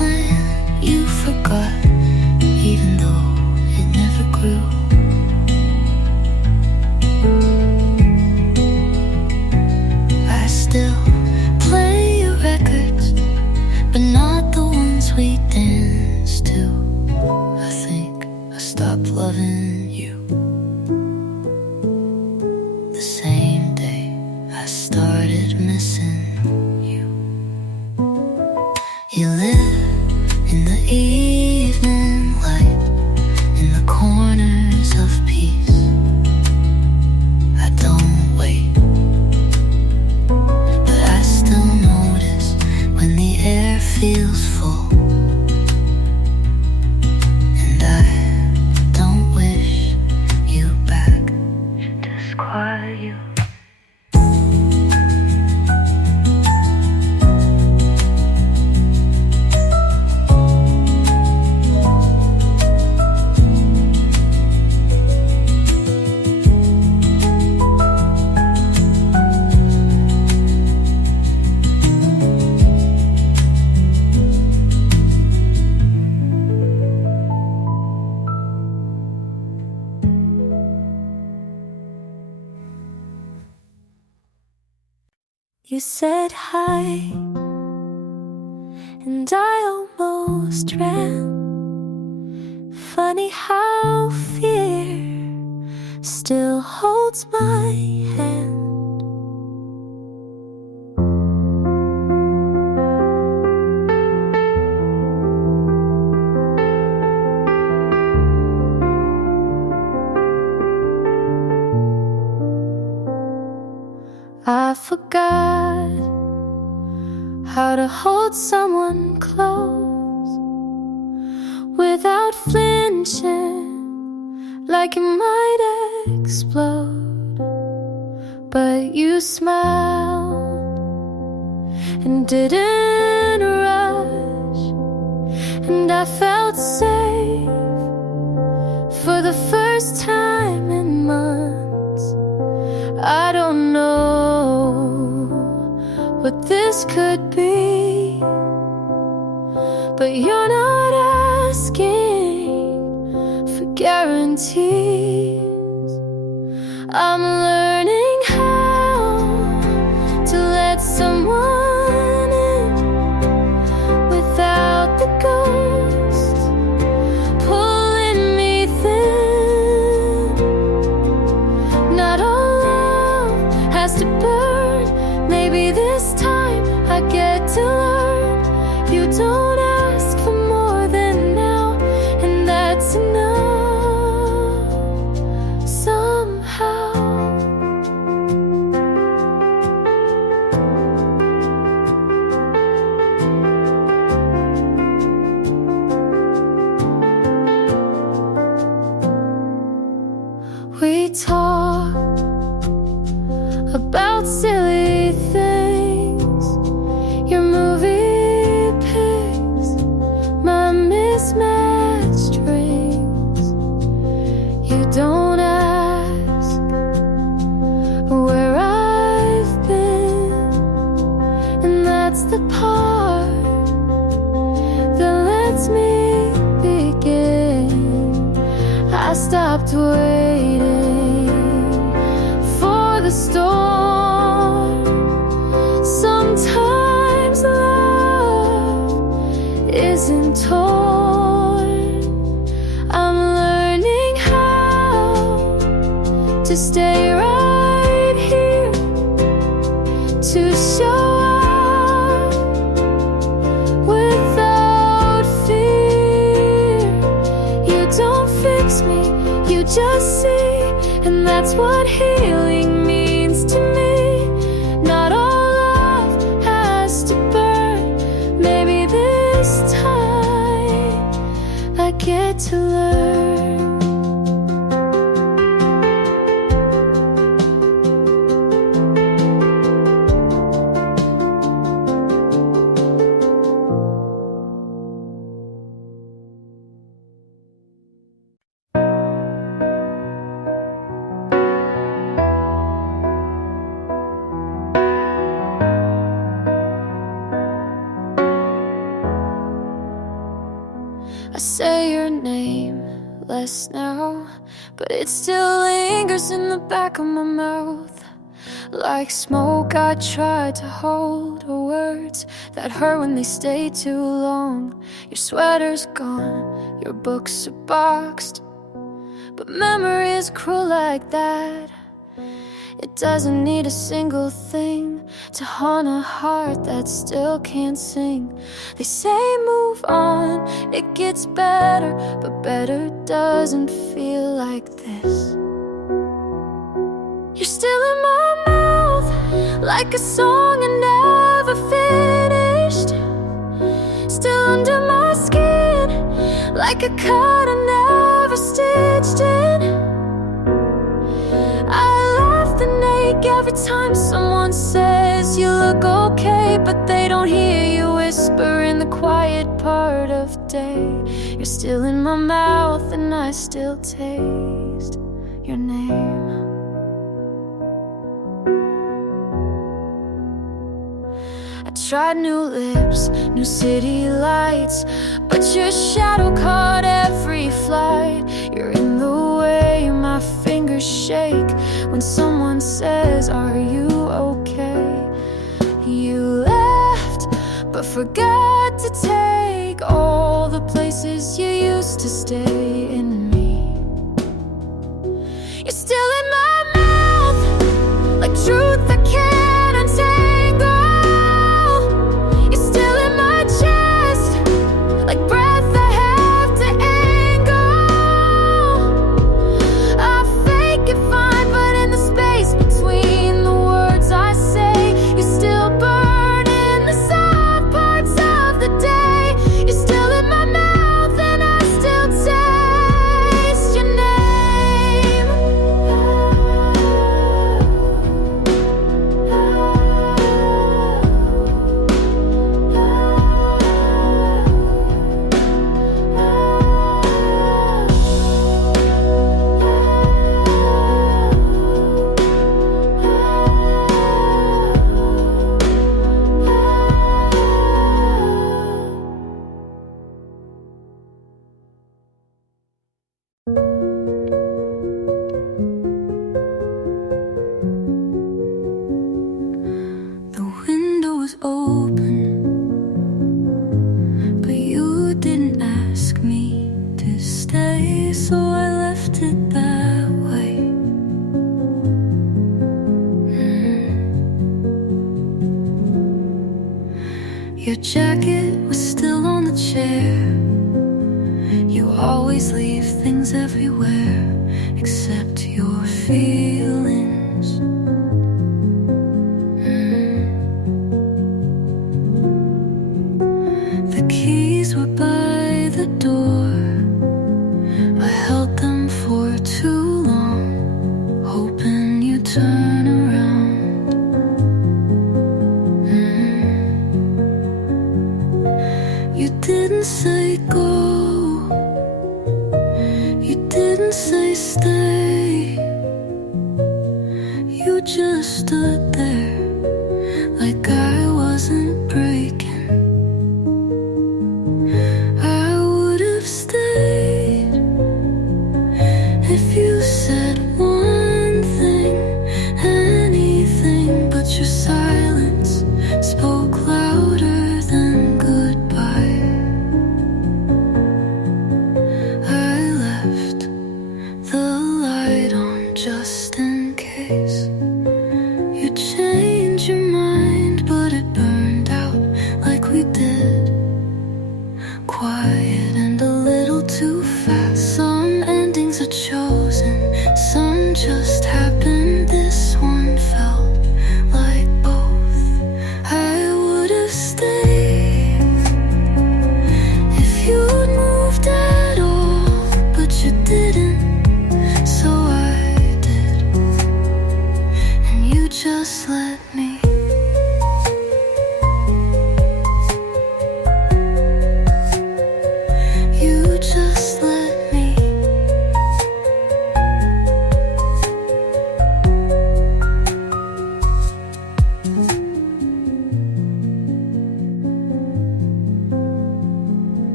plant you forgot, even though it never grew. I still play your records, but not the ones we danced to. I think I stopped loving you the same day I started missing you. You live in the evening light, in the corners of peace. I don't wait, but I still notice when the air feels full. And I don't wish you back, just quiet you. You said hi, and I almost ran. Funny how fear still holds my hand. I forgot how to hold someone close without flinching, like it might explode. But you smiled and didn't rush, and I felt safe for the first time in months. I don't know what this could be, but you're not asking for guarantees. I'm learning how to let someone in without the ghost pulling me thin. Not all love has to burn. Maybe this time I get to learn. You don't ask for more than now, and that's enough somehow. We talk about silly things, your movie picks, my mismatched rings. You don't ask where I've been, and that's the part that lets me begin. I stopped waiting for the storm. Sometimes love isn't torn. I'm learning how to stay right here, to show up without fear. You don't fix me, you just see, and that's what healing means to me. Not all love has to burn. Maybe this time I get to learn. I say your name less now, but it still lingers in the back of my mouth. Like smoke, I try to hold the words that hurt when they stay too long. Your sweater's gone, your books are boxed, but memory is cruel like that. It doesn't need a single thing to haunt a heart that still can't sing. They say move on, it gets better, but better doesn't feel like this. You're still in my mouth, like a song I never finished. Still under my skin, like a cut I never stitched in. Every time someone says you look okay, but they don't hear you whisper in the quiet part of day. You're still in my mouth and I still taste your name. I tried new lips, new city lights, but your shadow caught every flight. You're in the way my fingers shake when someone says, are you okay? You left, but forgot to take all the places you used to stay in me. You're still in my mouth, like truth I can't untangle. You're still in my chest, like breath I have to angle. I fake it fine, but in the space between the words I say, you still burn in the soft parts of the day. You're still in my mouth and I still taste your name. The window was open, but you didn't ask me to stay, so I left it that way. Your jacket was still on the chair. You always leave things everywhere except your feelings. The keys were by the door. I held them for too long, hoping you'd turn around. You didn't say go, you didn't say stay. You just stood there like I wasn't breaking. I would have stayed if you said one thing, anything, but your silence spoke louder than goodbye. I left the light on just in case you change your mind, but it burned out like we did. Quiet and a little too fast. Some endings are chosen, some just happen. This one felt like both. I would have stayed if you'd moved at all, but you didn't, so I did, and you just let me.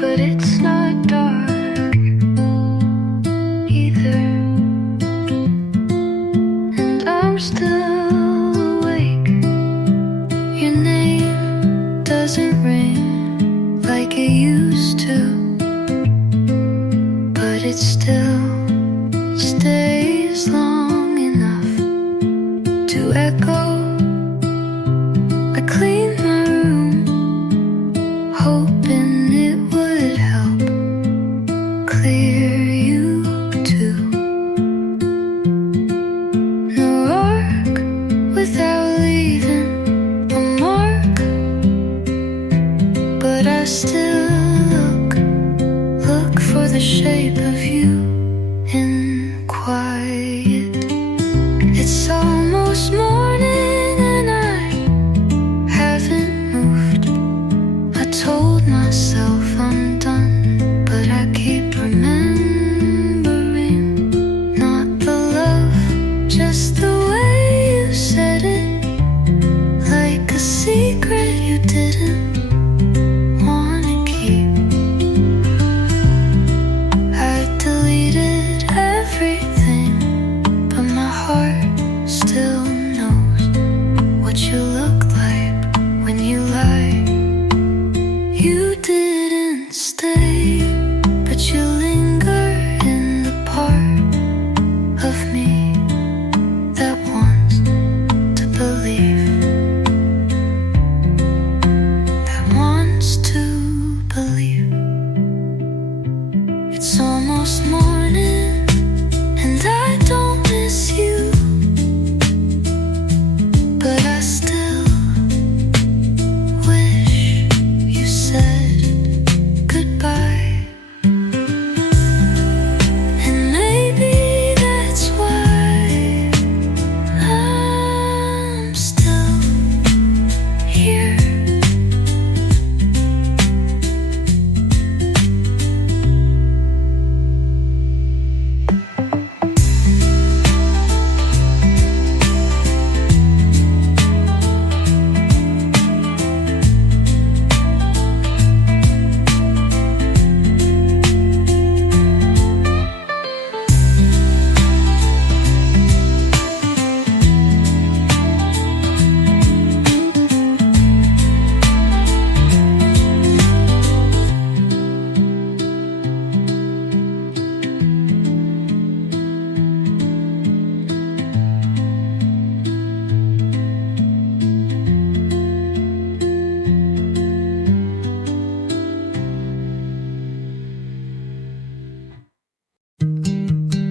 but it's not dark either. And I'm still awake. Your name doesn't ring like it used to, but it still stays long enough to echo. I clean my room, hoping it would help clear you too. No arc without leaving a mark, but I still look for the shape of you in quiet. It's almost morning and I haven't moved. I told myself I'm done, but I keep remembering. Not the love, just the way you said it, like a secret you didn't wanna keep. I deleted everything, but my heart still knows what you look like when you lie. You didn't stay, but you linger in the part of me that wants to believe, that wants to believe. It's almost morning and I don't miss you, but I still wish you said goodbye. And maybe that's why I'm still here.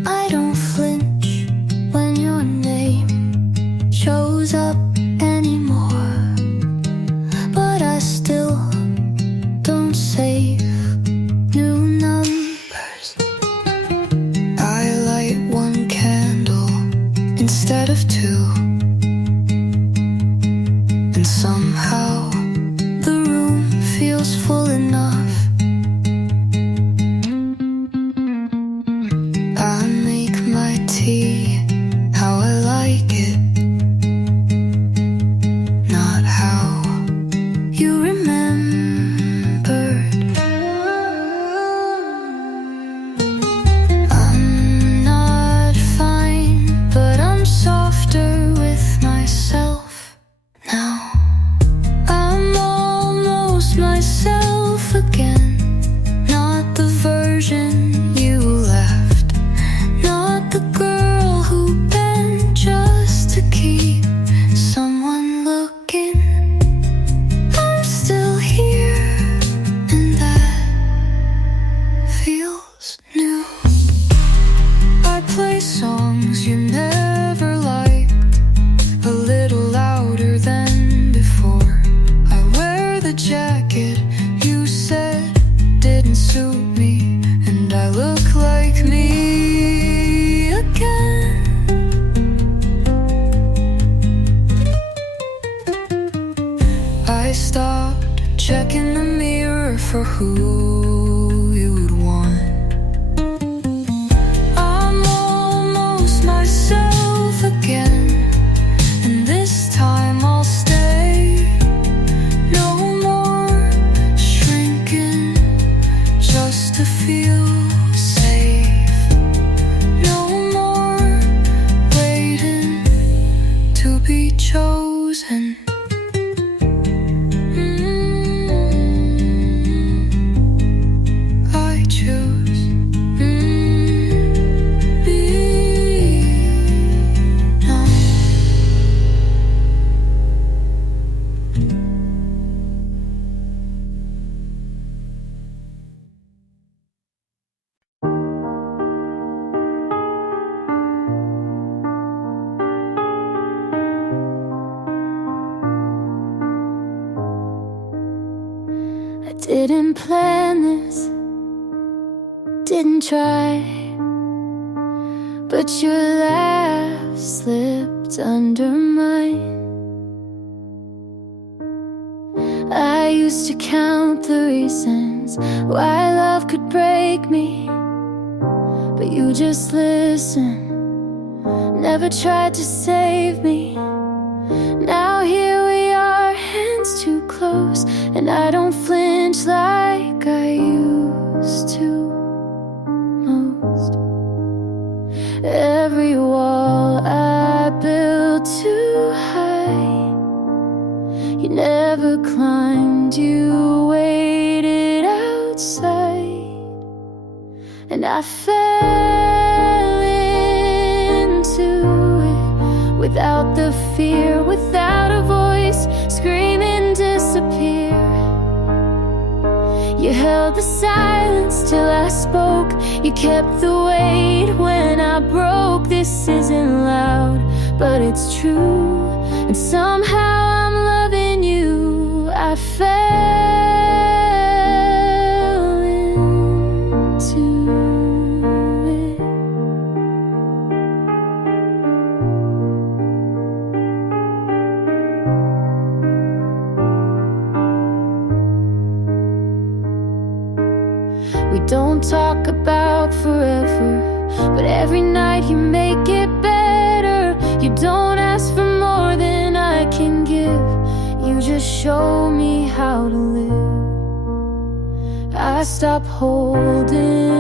I don't flinch when your name shows up anymore, but I still don't save new numbers. I light one candle instead of two, and somehow the room feels full enough. I make my tea how I like it, not how you remembered. I'm not fine, but I'm softer with myself now. I'm almost myself again, not the version you left, not the girl who bent just to keep someone looking. I'm still here, and that feels new. I play songs you never liked, a little louder than before. I wear the jacket you said didn't suit me, and I look like me again. I stopped checking the mirror for who you'd want. I'm almost myself again, and this time I'll stay. No more shrinking to feel safe. No more waiting to be chosen. I choose be numb. I didn't plan this, didn't try, but your laugh slipped under mine. I used to count the reasons why love could break me, but you just listened, never tried to save me. Now here we are, hands too close, and I don't flinch like I used to. Most every wall I built too high, you never climbed, you waited outside, and I fell into it without the fear, without a voice, screaming disappear. You held the silence till I spoke, you kept the weight when I broke. This isn't loud, but it's true, and somehow I'm loving you. I fell into it. We don't talk about forever, but every night you make it better. You don't ask for more than I can give, you just show me how to live. I stop holding